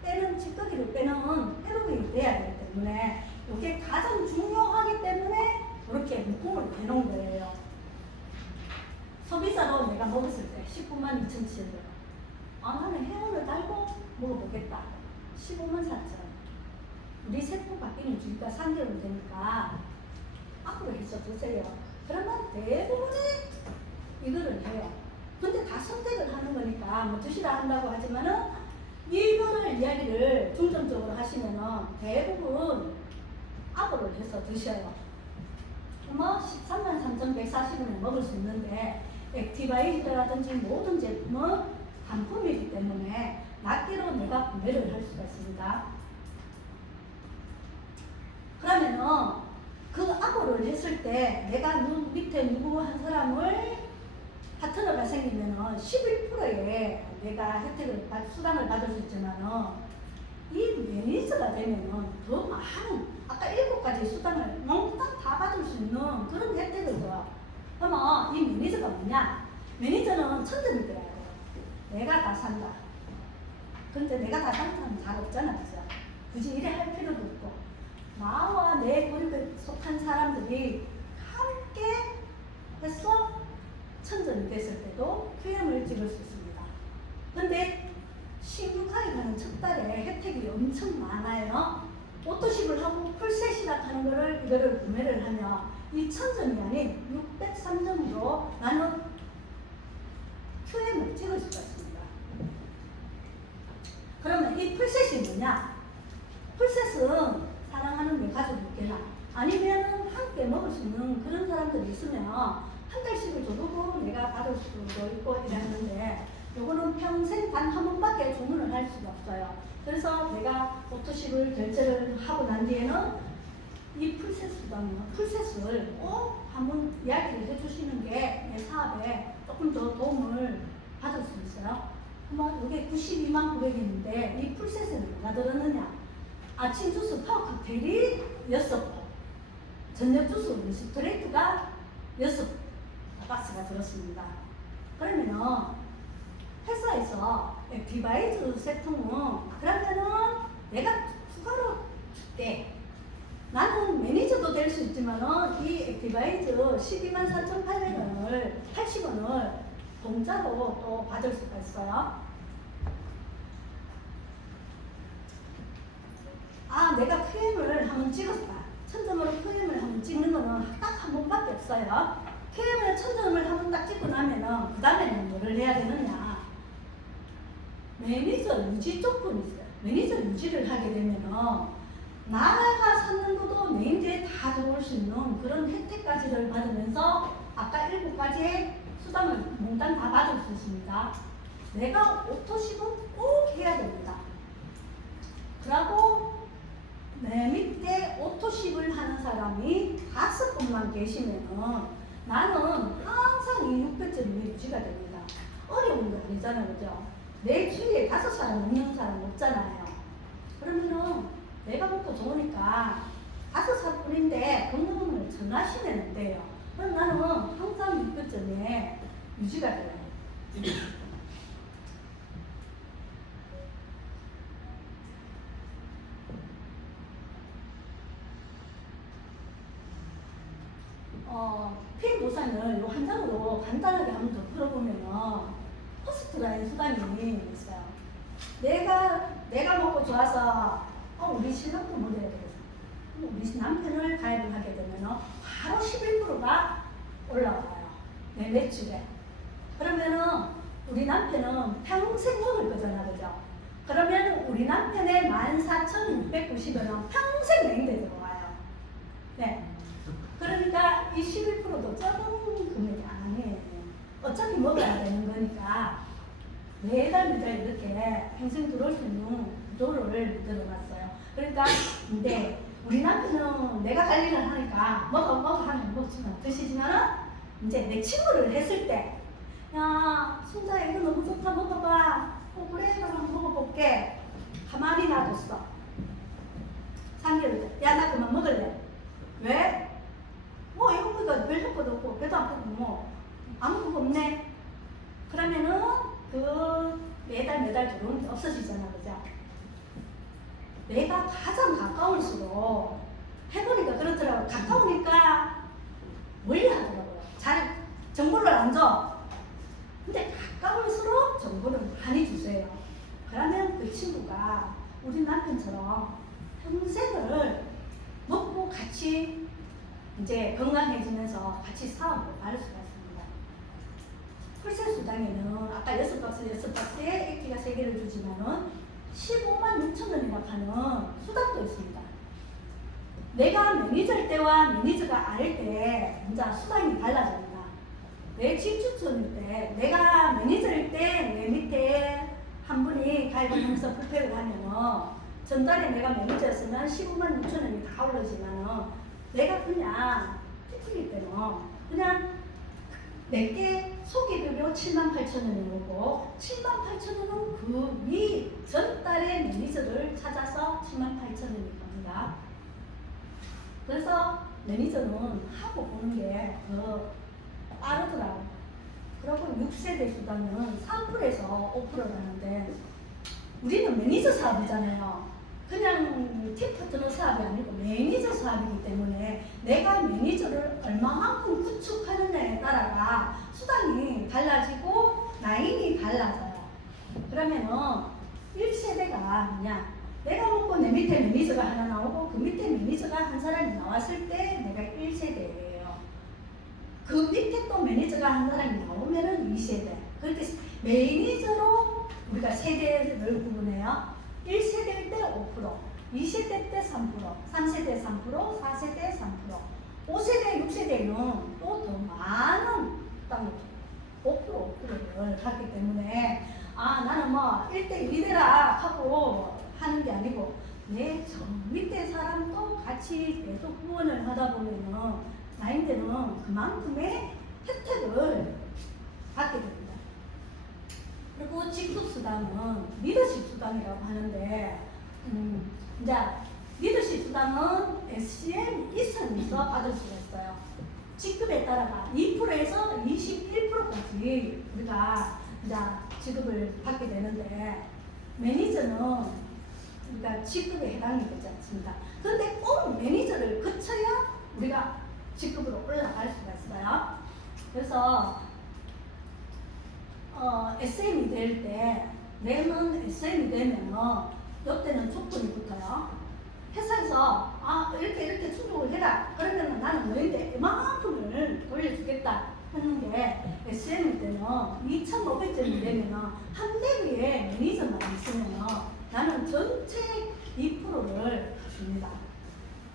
빼는 찌꺼기를 빼는 회복이 돼야 되기 때문에 이게 가장 중요하기 때문에 이렇게 묶음을 해놓은 거예요. 소비자로 내가 먹었을 때 19만 2,700원. 나는 회원을 달고 먹어보겠다. 15만 4천. 우리 세포 바뀌는 주기가 3개월 되니까 앞으로 해서 드세요. 그러면 대부분이 이거를 해요. 근데 다 선택을 하는 거니까 뭐 드시라 한다고 하지만은 이거를 이야기를 중점적으로 하시면은 대부분 아보를 해서 드셔요. 13만 3,140원에 먹을 수 있는데 액티바이드라든지 모든 제품은 단품이기 때문에 낱개로 내가 구매를 할 수가 있습니다. 그러면은 그 아보를 했을 때 내가 밑에 누구 한 사람을 파트너가 생기면은 11%의 내가 혜택을 수당을 받을 수 있지만은 이 매니저가 되면은 더 많은 아까 7가지 수당을 몽땅 다 받을 수 있는 그런 혜택을 줘요. 그러면 이 매니저가 뭐냐? 매니저는 천점이 들어야 돼요. 내가 다 산다. 근데 내가 다 사는 사람은 잘 없잖아, 그죠? 굳이 이래 할 필요도 없고 나와 내 그룹에 속한 사람들이 함께 해서 천점이 됐을 때도 QM을 찍을 수 있습니다. 근데 신규가입 하는 첫 달에 혜택이 엄청 많아요. 오토십을 하고 풀셋이라 하는 거를 이거를 구매를 하면 이 1000점이 아닌 603점으로 나는 QM을 찍을 수가 있습니다. 그러면 이 풀셋이 뭐냐? 풀셋은 사랑하는 내 가족에게나 아니면 함께 먹을 수 있는 그런 사람들이 있으면 한 달씩을 줘도 내가 받을 수도 있고 이랬는데 요거는 평생 단 한 번밖에 주문을 할 수가 없어요. 그래서 내가 오토십을 결제를 하고 난 뒤에는 이 풀셋을 꼭 한번 이야기를 해주시는 게 내 사업에 조금 더 도움을 받을 수 있어요. 그러면 이게 92만 900원인데 이 풀셋에 뭐가 들었느냐? 아침 주스 파워 칵테일이 6개, 저녁 주스 스트레이트가 6박스가 들었습니다. 그러면은 회사에서 액티바이즈 세통은 그러면은 내가 추가로 줄게. 나는 매니저도 될 수 있지만은 이 액티바이즈 12만 4,800원을 80원을 공짜로 또 받을 수가 있어요. 아, 내가 QM을 한번 찍었다. 1000점으로 QM을 한번 찍는 거는 딱 한 번밖에 없어요. QM을 1000점을 한번 딱 찍고 나면은 그 다음에는 뭐를 해야 되느냐? 매니저 유지 조건이 있어요. 매니저 유지를 하게 되면은 나라가 샀는 것도 매니저에 다 들어올 수 있는 그런 혜택까지를 받으면서 아까 7가지의 수당을 몽땅 다 받을 수 있습니다. 내가 오토십은 꼭 해야 됩니다. 그리고 내 밑에 오토십을 하는 사람이 5분만 계시면은 나는 항상 이 600점이 유지가 됩니다. 어려운 거 아니잖아요, 그죠? 내 주위에 5사람 없는 사람 없잖아요. 그러면은 내가 먹고 좋으니까 5사람뿐인데 건강을 전하시면 안 돼요. 그럼 나는 항상 600점에 유지가 돼요. 피임 보상을 요 한 장으로 간단하게 한번 더 풀어보면은 퍼스트라인 수당이 있어요. 내가 먹고 좋아서 우리 신랑도 먹어야 되겠어. 우리 남편을 가입을 하게 되면은 바로 11%가 올라와요. 내 매출에. 그러면은 우리 남편은 평생 먹을 거잖아, 그죠? 그러면 우리 남편의 14,690원은 평생 냉대 들어와요. 네. 그러니까 이 11%도 적은 금액이 아니에요. 어차피 먹어야 되는 거니까 매달 이렇게 평생 들어올 수 있는 구조를 만들어놨어요. 그러니까 근데 우리 남편은 내가 관리를 하니까 먹어 하면 먹지만 드시지만은 이제 내 친구를 했을 때 야, 순자야 이거 너무 좋다 먹어봐. 그래 그럼 한번 먹어볼게. 가만히 놔뒀어. 3개월 야, 나 그만 먹을래. 왜? 뭐 이거 보니까 별 효과도 없고 배도 아프고 뭐 아무것도 없네. 그러면은 그 매달 들어오는 게 없어지잖아, 그죠? 내가 가장 가까울수록 해보니까 그렇더라고. 가까우니까 멀리 하더라고요. 잘 정보를 안 줘. 근데 가까울수록 정보를 많이 주세요. 그러면 그 친구가 우리 남편처럼 평생을 먹고 같이 이제 건강해지면서 같이 사업을 할 수가 있습니다. 풀셋 수당에는 아까 6박스에 액기가 3개를 주지만은 15만 6천 원이라고 하는 수당도 있습니다. 내가 매니저일 때와 매니저가 아닐 때 이제 수당이 달라집니다. 내 집주촌일 때, 내가 매니저일 때 내 밑에 한 분이 가입을 하면서 불패를 하면은 전달에 내가 매니저였으면 15만 6천 원이 다 오르지만은 내가 그냥 티티일 때는 그냥 내게 소개비료 78,000원이 오고 78,000원은 그 위 전달의 매니저를 찾아서 78,000원이 갑니다. 그래서 매니저는 하고 보는 게 더 빠르더라고. 그리고 6세대 수당은 3%에서 5%를 하는데 우리는 매니저 사업이잖아요. 그냥 팀 파트너 사업이 아니고 매니저 사업이기 때문에 내가 매니저를 얼마만큼 구축하느냐에 따라가 수당이 달라지고 라인이 달라져요. 그러면은 1세대가 뭐냐? 내가 먹고 내 밑에 매니저가 하나 나오고 그 밑에 매니저가 한 사람이 나왔을 때 내가 1세대예요. 그 밑에 또 매니저가 한 사람이 나오면은 2세대. 그렇게 매니저로 우리가 세대를 구분해요. 1세대일 때 5%, 2세대 때 3%, 3세대 3%, 4세대 3%, 5세대, 6세대는 또 더 많은 땅을 5%를 갖기 때문에 나는 뭐 1대 1이라 하고 하는 게 아니고 내 저 밑에 사람도 같이 계속 후원을 하다 보면은 나인들은 그만큼의 혜택을 받게 됩니다. 그리고 직급수당은 리더십 수당이라고 하는데 이제 리더십 수당은 SCM 이상에서 받을 수가 있어요. 직급에 따라가 2%에서 21%까지 우리가 이제 지급을 받게 되는데 매니저는 우리가 직급에 해당이 되지 않습니다. 그런데 꼭 매니저를 거쳐야 우리가 직급으로 올라갈 수가 있어요. 그래서 SM이 될 때, 내는 SM이 되면, 이때는 조건이 붙어요. 회사에서, 이렇게 충족을 해라. 그러면 나는 너희한테 이만큼을 돌려주겠다. 하는 게 SM이 되면, 2,500점이 되면, 한 대위에 매니저만 있으면, 나는 전체 2%를 줍니다.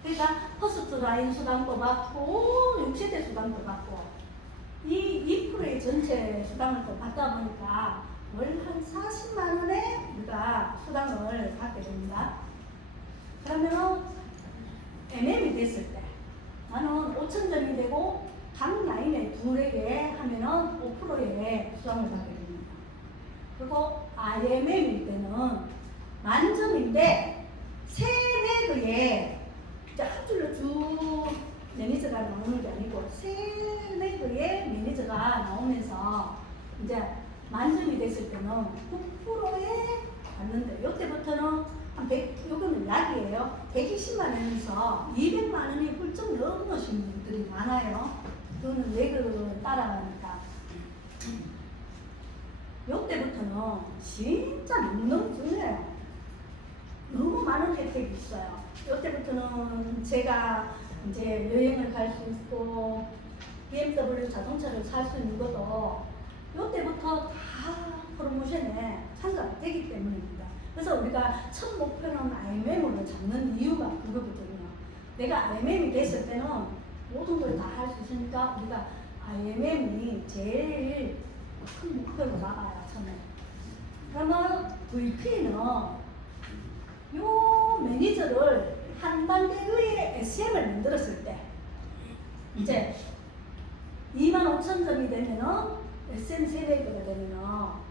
그러니까, 퍼스트 라인 수당도 받고, 6세대 수당도 받고, 이 2%의 전체 수당을 또 받다 보니까 월 한 40만 원에 우리가 수당을 받게 됩니다. 그러면 MM이 됐을 때 나는 5,000점이 되고 각 라인에 둘에게 하면은 5%의 수당을 받게 됩니다. 그리고 RMM일 때는 만점인데 세 매그에 한 줄로 쭉 매니저가 나오는 게 아니고 세 매그의 매니저가 나오면서 이제 만점이 됐을 때는 9%에 받는데 이때부터는 한 100, 요거는 약이에요. 120만 원에서 200만 원이 훌쩍 넘으신 분들이 많아요. 그거는 매그를 따라가니까. 이때부터는 진짜 너무 중요해요. 너무 많은 혜택이 있어요. 이때부터는 제가 이제 여행을 갈 수 있고 BMW 자동차를 살 수 있는 것도 이때부터 다 프로모션에 참가가 되기 때문입니다. 그래서 우리가 첫 목표는 IMM으로 잡는 이유가 그거거든요. 내가 IMM이 됐을 때는 모든 걸 다 할 수 있으니까 우리가 IMM이 제일 큰 목표로 나가요, 처음에. 그러면 VP는 요 매니저를 한 단계의 SM을 만들었을 때 이제 25,000점이 되면은 SM 세대가 되면은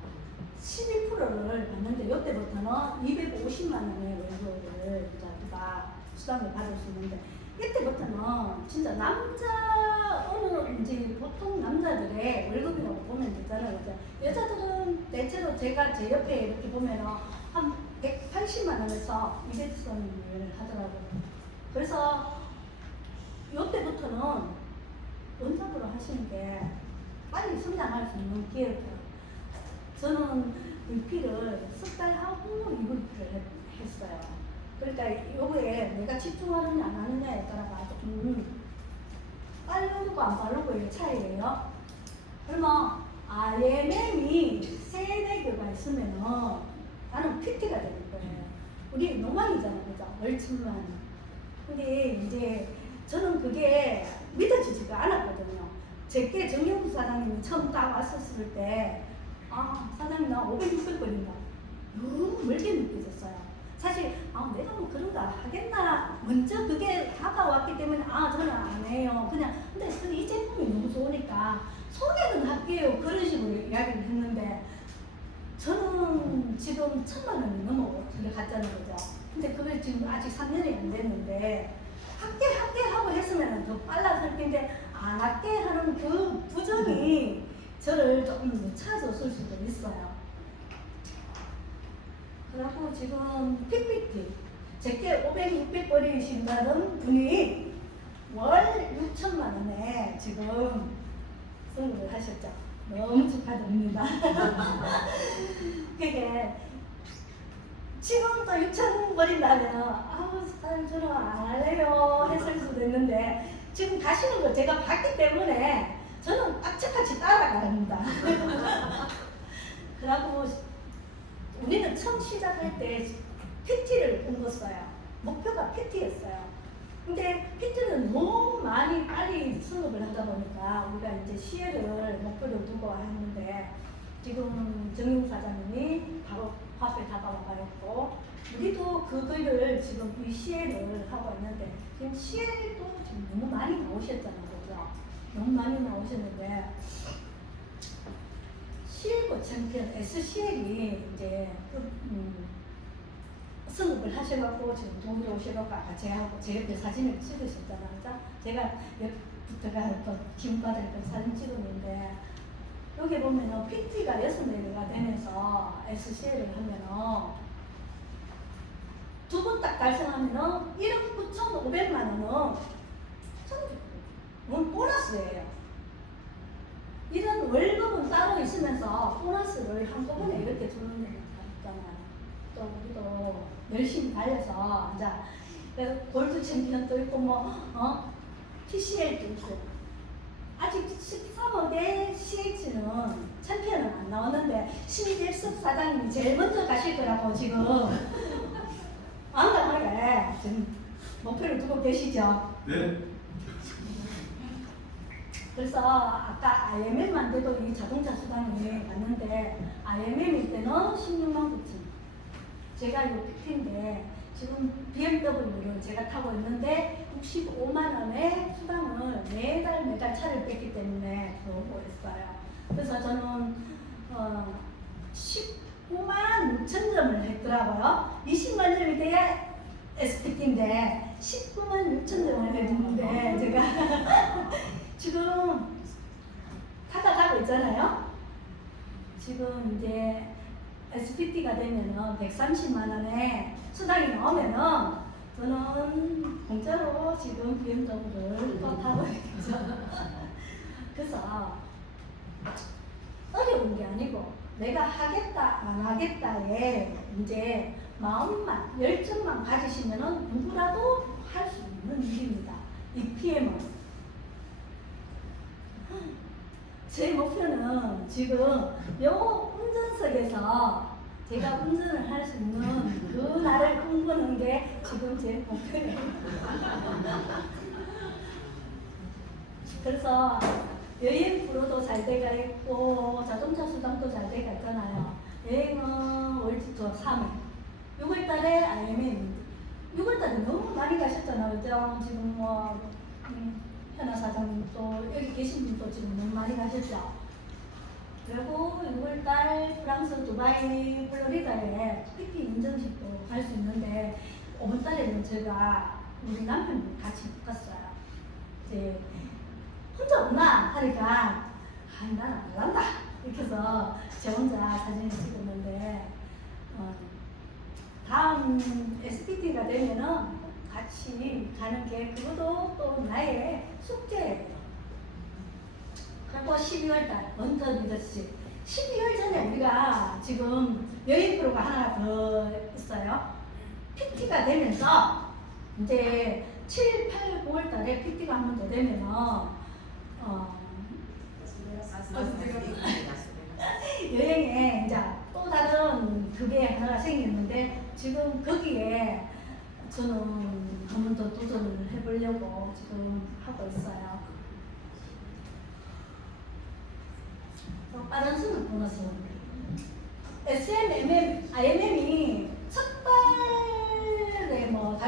12%를 받는데 이때부터는 250만 원의 월급을 우리가 수당을 받을 수 있는데 이때부터는 진짜 어느 이제 보통 남자들의 월급이라고 보면 되잖아요. 여자들은 대체로 제가 제 옆에 이렇게 보면은 한 180만 원에서 200선을 하더라고요. 그래서 이때부터는 원작으로 하시는 게 빨리 성장할 수 있는 기회예요. 저는 VP를 석 달 하고 VP를 했어요. 그러니까 요거에 내가 집중하느냐 안 하느냐에 따라가 조금 빠르고 안 빠르고의 차이예요. 그러면 IMM이 3개가 있으면은 나는 PT가 되는 거예요. 우리 노망이잖아요, 그죠? 월천만. 근데 이제 저는 그게 믿어지지가 않았거든요. 제게 정영수 사장님이 처음 딱 왔었을 때, 사장님 나 500, 600 걸린다. 너무 멀게 느껴졌어요. 사실 내가 뭐 그런 거 하겠나 먼저 그게 다가왔기 때문에 저는 안 해요. 그냥 근데 이 제품이 너무 좋으니까 소개는 할게요. 그런 식으로 이야기를 했는데 저는 지금 1,000만 원이 넘어 들어갔다는 거죠. 근데 그게 지금 아직 3년이 안 됐는데 할게 하고 했으면 더 빨랐을 텐데 안 할게 하는 그 부정이 저를 조금 늦춰졌을 수도 있어요. 그래갖고 지금 PPT 제게 500, 600벌이신다는 분이 월 6천만 원에 지금 승부를 하셨죠. 너무 축하드립니다. 그게 지금 또 6천 벌인다면 저는 안 할래요 했을 수도 있는데 지금 가시는 걸 제가 봤기 때문에 저는 악착같이 따라갑니다. 그래갖고 우리는 처음 시작할 때 PT를 옮겼어요. 목표가 PT였어요. 근데 PT는 너무 많이 빨리 승급을 하다 보니까 우리가 이제 CL을 목표로 두고 했는데 지금 정용 사장님이 바로 앞에 다가와가지고 우리도 그거를 지금 이 CL을 하고 있는데 지금 CL도 지금 너무 많이 나오셨잖아요. 그죠? 너무 많이 나오셨는데 실버 챔피언 SCL이 이제 승급을 하셔갖고 지금 동료 오셔갖고 아까 제하고 제 옆에 사진을 찍으셨잖아요. 그죠? 제가 옆부터가 또 지금까지 그 사진 찍었는데 여기 보면은 PT가 6명이 되면서 SCL을 하면은 두 번 딱 달성하면은 1억 9,500만 원은 보너스예요. 이런 월급은 따로 있으면서 보너스를 한꺼번에 이렇게 주는 데가 있잖아요. 또 우리도 열심히 달려서 이제 골드 챔피언도 있고 TCL도 있고 아직 13억의 CH는 챔피언은 안 나왔는데 신재섭 사장님이 제일 먼저 가실 거라고 지금 완강하게 지금 목표를 두고 계시죠? 네. 그래서 아까 IMM만 돼도 이 자동차 수당이 갔는데 IMM일 때는 16만 9천. 제가 이 PT인데 지금 BMW를 제가 타고 있는데 65만 원의 수당을 매달 차를 뺐기 때문에 들어오고 있어요. 그래서 저는 19만 6천 점을 했더라고요. 20만 점이 돼야 SPT인데 19만 6천 점을 했는데 제가 지금 타다가고 있잖아요. 지금 이제 SPT가 되면은 130만 원에 수당이 나오면은 저는 공짜로 지금 BMW를 또 타고 있죠. 그래서 어려운 게 아니고 내가 하겠다 안 하겠다에 이제 마음만 열정만 가지시면은 누구라도 할 수 있는 일입니다. 이 PM은 제 목표는 지금 요 운전석에서 제가 운전을 할 수 있는 그 날을 꿈꾸는 게 지금 제 목표예요. 그래서 여행 프로도 잘 돼가 있고 자동차 수당도 잘 돼가 있잖아요. 여행은 월지도 3회 6월달에 IMM 6월달에 너무 많이 가셨잖아요. 그죠? 지금 현아 사장님 또 여기 계신 분도 지금 너무 많이 가셨죠. 그리고 6월달 프랑스 두바이 플로리다에 PT 인정식도 갈 수 있는데 5월달에는 제가 우리 남편도 같이 못 갔어요. 이제 혼자 없나 하니까 나는 안 간다 이렇게 해서 저 혼자 사진을 찍었는데 다음 SPT가 되면은 같이 가는 게 그것도 또 나의 숙제예요. 그리고 12월달 원터 리더십 12월 전에 우리가 지금 여행 프로가 하나 더 있어요. PT가 되면서 이제 7, 8, 9월달에 PT가 한 번 더 되면은 여행에 이제 또 다른 그게 하나가 생겼는데 지금 거기에 저는 한 번 더 도전을 해보려고 지금 하고 있어요. 빠른 승급 보너스 SMMM, IMM이 첫 달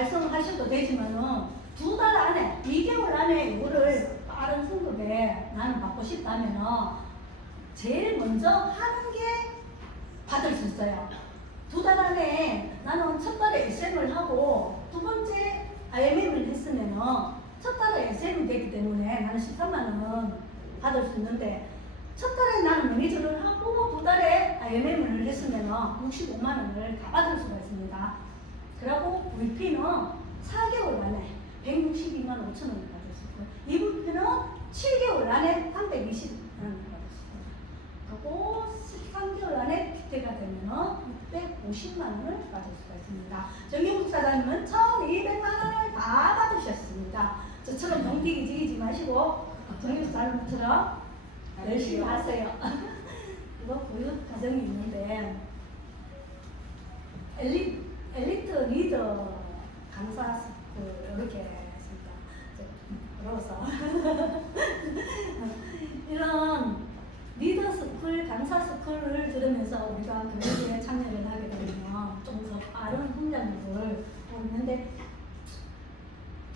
달성하셔도 되지만은 2달 안에, 2개월 안에 이거를 빠른 승급에 나는 받고 싶다면은 제일 먼저 하는 게 받을 수 있어요. 2달 안에 나는 첫 달에 SM을 하고 두 번째 IMM을 했으면은 첫 달에 SM이 되기 때문에 나는 13만 원 받을 수 있는데 첫 달에 나는 매니저를 하고 두 달에 IMM을 했으면 65만 원을 다 받을 수가 있습니다. 그리고 VP는 4개월 안에 162만 5천 원을 받을 수 있고 EVP는 7개월 안에 320만 원을 받을 수 있고 그리고 13개월 안에 빅대가 되면 650만 원을 받을 수가 있습니다. 정경국 사장님은 1,200만 원을 다 받으셨습니다. 저처럼 병띠기 지기지 마시고 정경국 사장님처럼 열심히 하세요. 이거 교육 과정이 있는데 엘리트 리더 강사 스쿨 이렇게 했습니다. 어려워서 이런 리더 스쿨, 강사 스쿨을 들으면서 우리가 교육에 참여를 하게 되면 좀 더 빠른 성장을 보이는데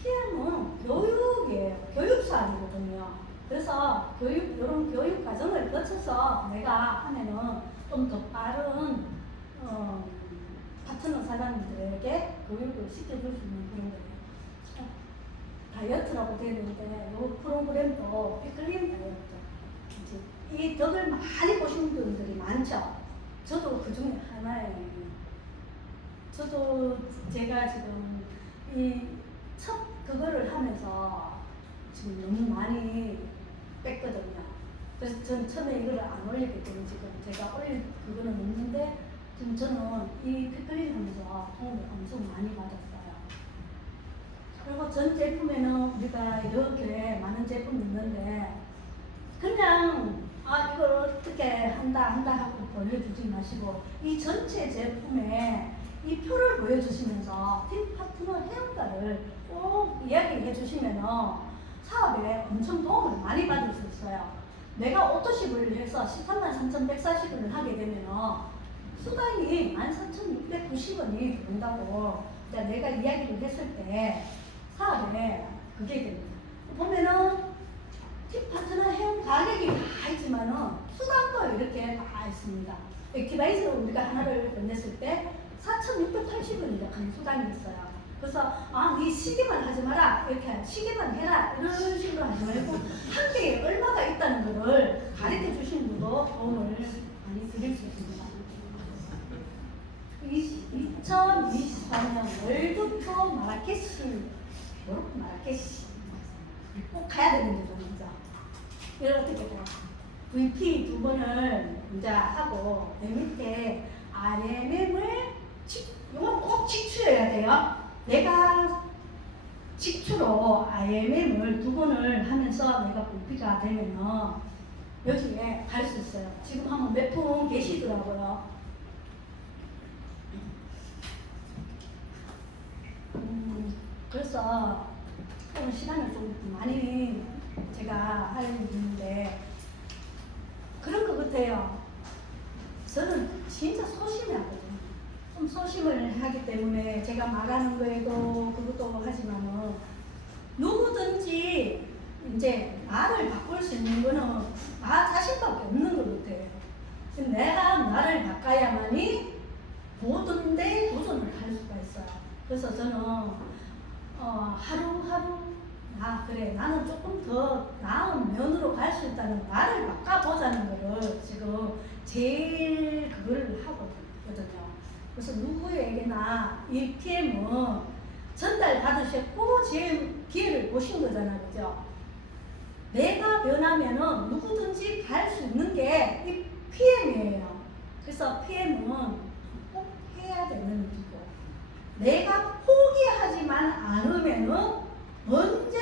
PM은 교육이에요. 교육 사업이거든요. 그래서 이런 교육 과정을 거쳐서 내가 하면은 좀 더 빠른 파트너 사장님들에게 교육을 시켜줄 수 있는 그런 거예요. 다이어트라고 되는데 이 프로그램도 피클린 다이어트. 이 덕을 많이 보신 분들이 많죠. 저도 그 중에 하나예요. 저도 제가 지금 이 첫 그거를 하면서 지금 너무 많이 뺐거든요. 그래서 저는 처음에 이걸 안 올리기 때문에 지금 제가 올릴 그거는 없는데 지금 저는 이 피클린 하면서 도움을 엄청 많이 받았어요. 그리고 전 제품에는 우리가 이렇게 많은 제품이 있는데 그냥 이걸 어떻게 한다 하고 보여주지 마시고 이 전체 제품에 이 표를 보여주시면서 팀 파트너 회원가를 꼭 이야기해 주시면 사업에 엄청 도움을 많이 받을 수 있어요. 내가 오토십을 해서 13만 3,140원을 하게 되면 수당이 14,690원이 된다고 내가 이야기를 했을 때 사업에 그게 됩니다. 보면은 팀 파트너 회원 가격이 다 있지만은 수당도 이렇게 다 있습니다. 액티바이스로 우리가 하나를 건넸을 때 4,680원이 약간 수당이 있어요. 그래서 네 시기만 하지 마라 이렇게 시기만 해라 이런 식으로 하지 말고 한 개에 얼마가 있다는 거를 가르쳐 주시는 것도 도움을 많이 드릴 수 있습니다. 2024년 월드투어 마라케시 모로코 마라케시 꼭 가야 되는 거죠, 진짜. 이걸 어떻게 해요? VP 2번을 이제 하고 내 밑에 RMM을 이건 꼭 지출해야 돼요. 내가 직추로 IMM을 2번을 하면서 내가 VP가 되면은 여기에 갈 수 있어요. 지금 한번 몇 분 계시더라고요. 그래서 오늘 시간을 좀 많이 제가 하려는데 그런 것 같아요. 저는 진짜 소심하거든요. 좀 소심을 하기 때문에 제가 말하는 거에도 그것도 하지만은 누구든지 이제 나를 바꿀 수 있는 거는 나 자신밖에 없는 것 같아요. 내가 나를 바꿔야만이 모든 데 도전을 할 수가 있어요. 그래서 저는 하루하루 그래 나는 조금 더 나은 면으로 갈 수 있다는 나를 바꿔보자는 거를 지금 제일 그걸 하거든요. 그래서 누구에게나 이 PM은 전달 받으셨고 제일 기회를 보신 거잖아요. 그죠? 내가 변하면은 누구든지 갈 수 있는 게 이 PM이에요. 그래서 PM은 꼭 해야 되는 일이고 내가 포기하지만 않으면은 언제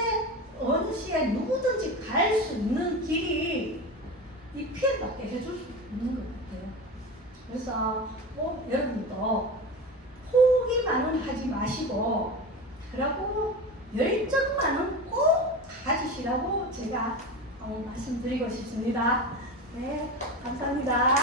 어느 시에 누구든지 갈 수 있는 길이 이 PM밖에 해줄 수 없는 것 같아요. 그래서 꼭 여러분도 포기만은 하지 마시고 그리고 열정만은 꼭 가지시라고 제가 말씀드리고 싶습니다. 네, 감사합니다.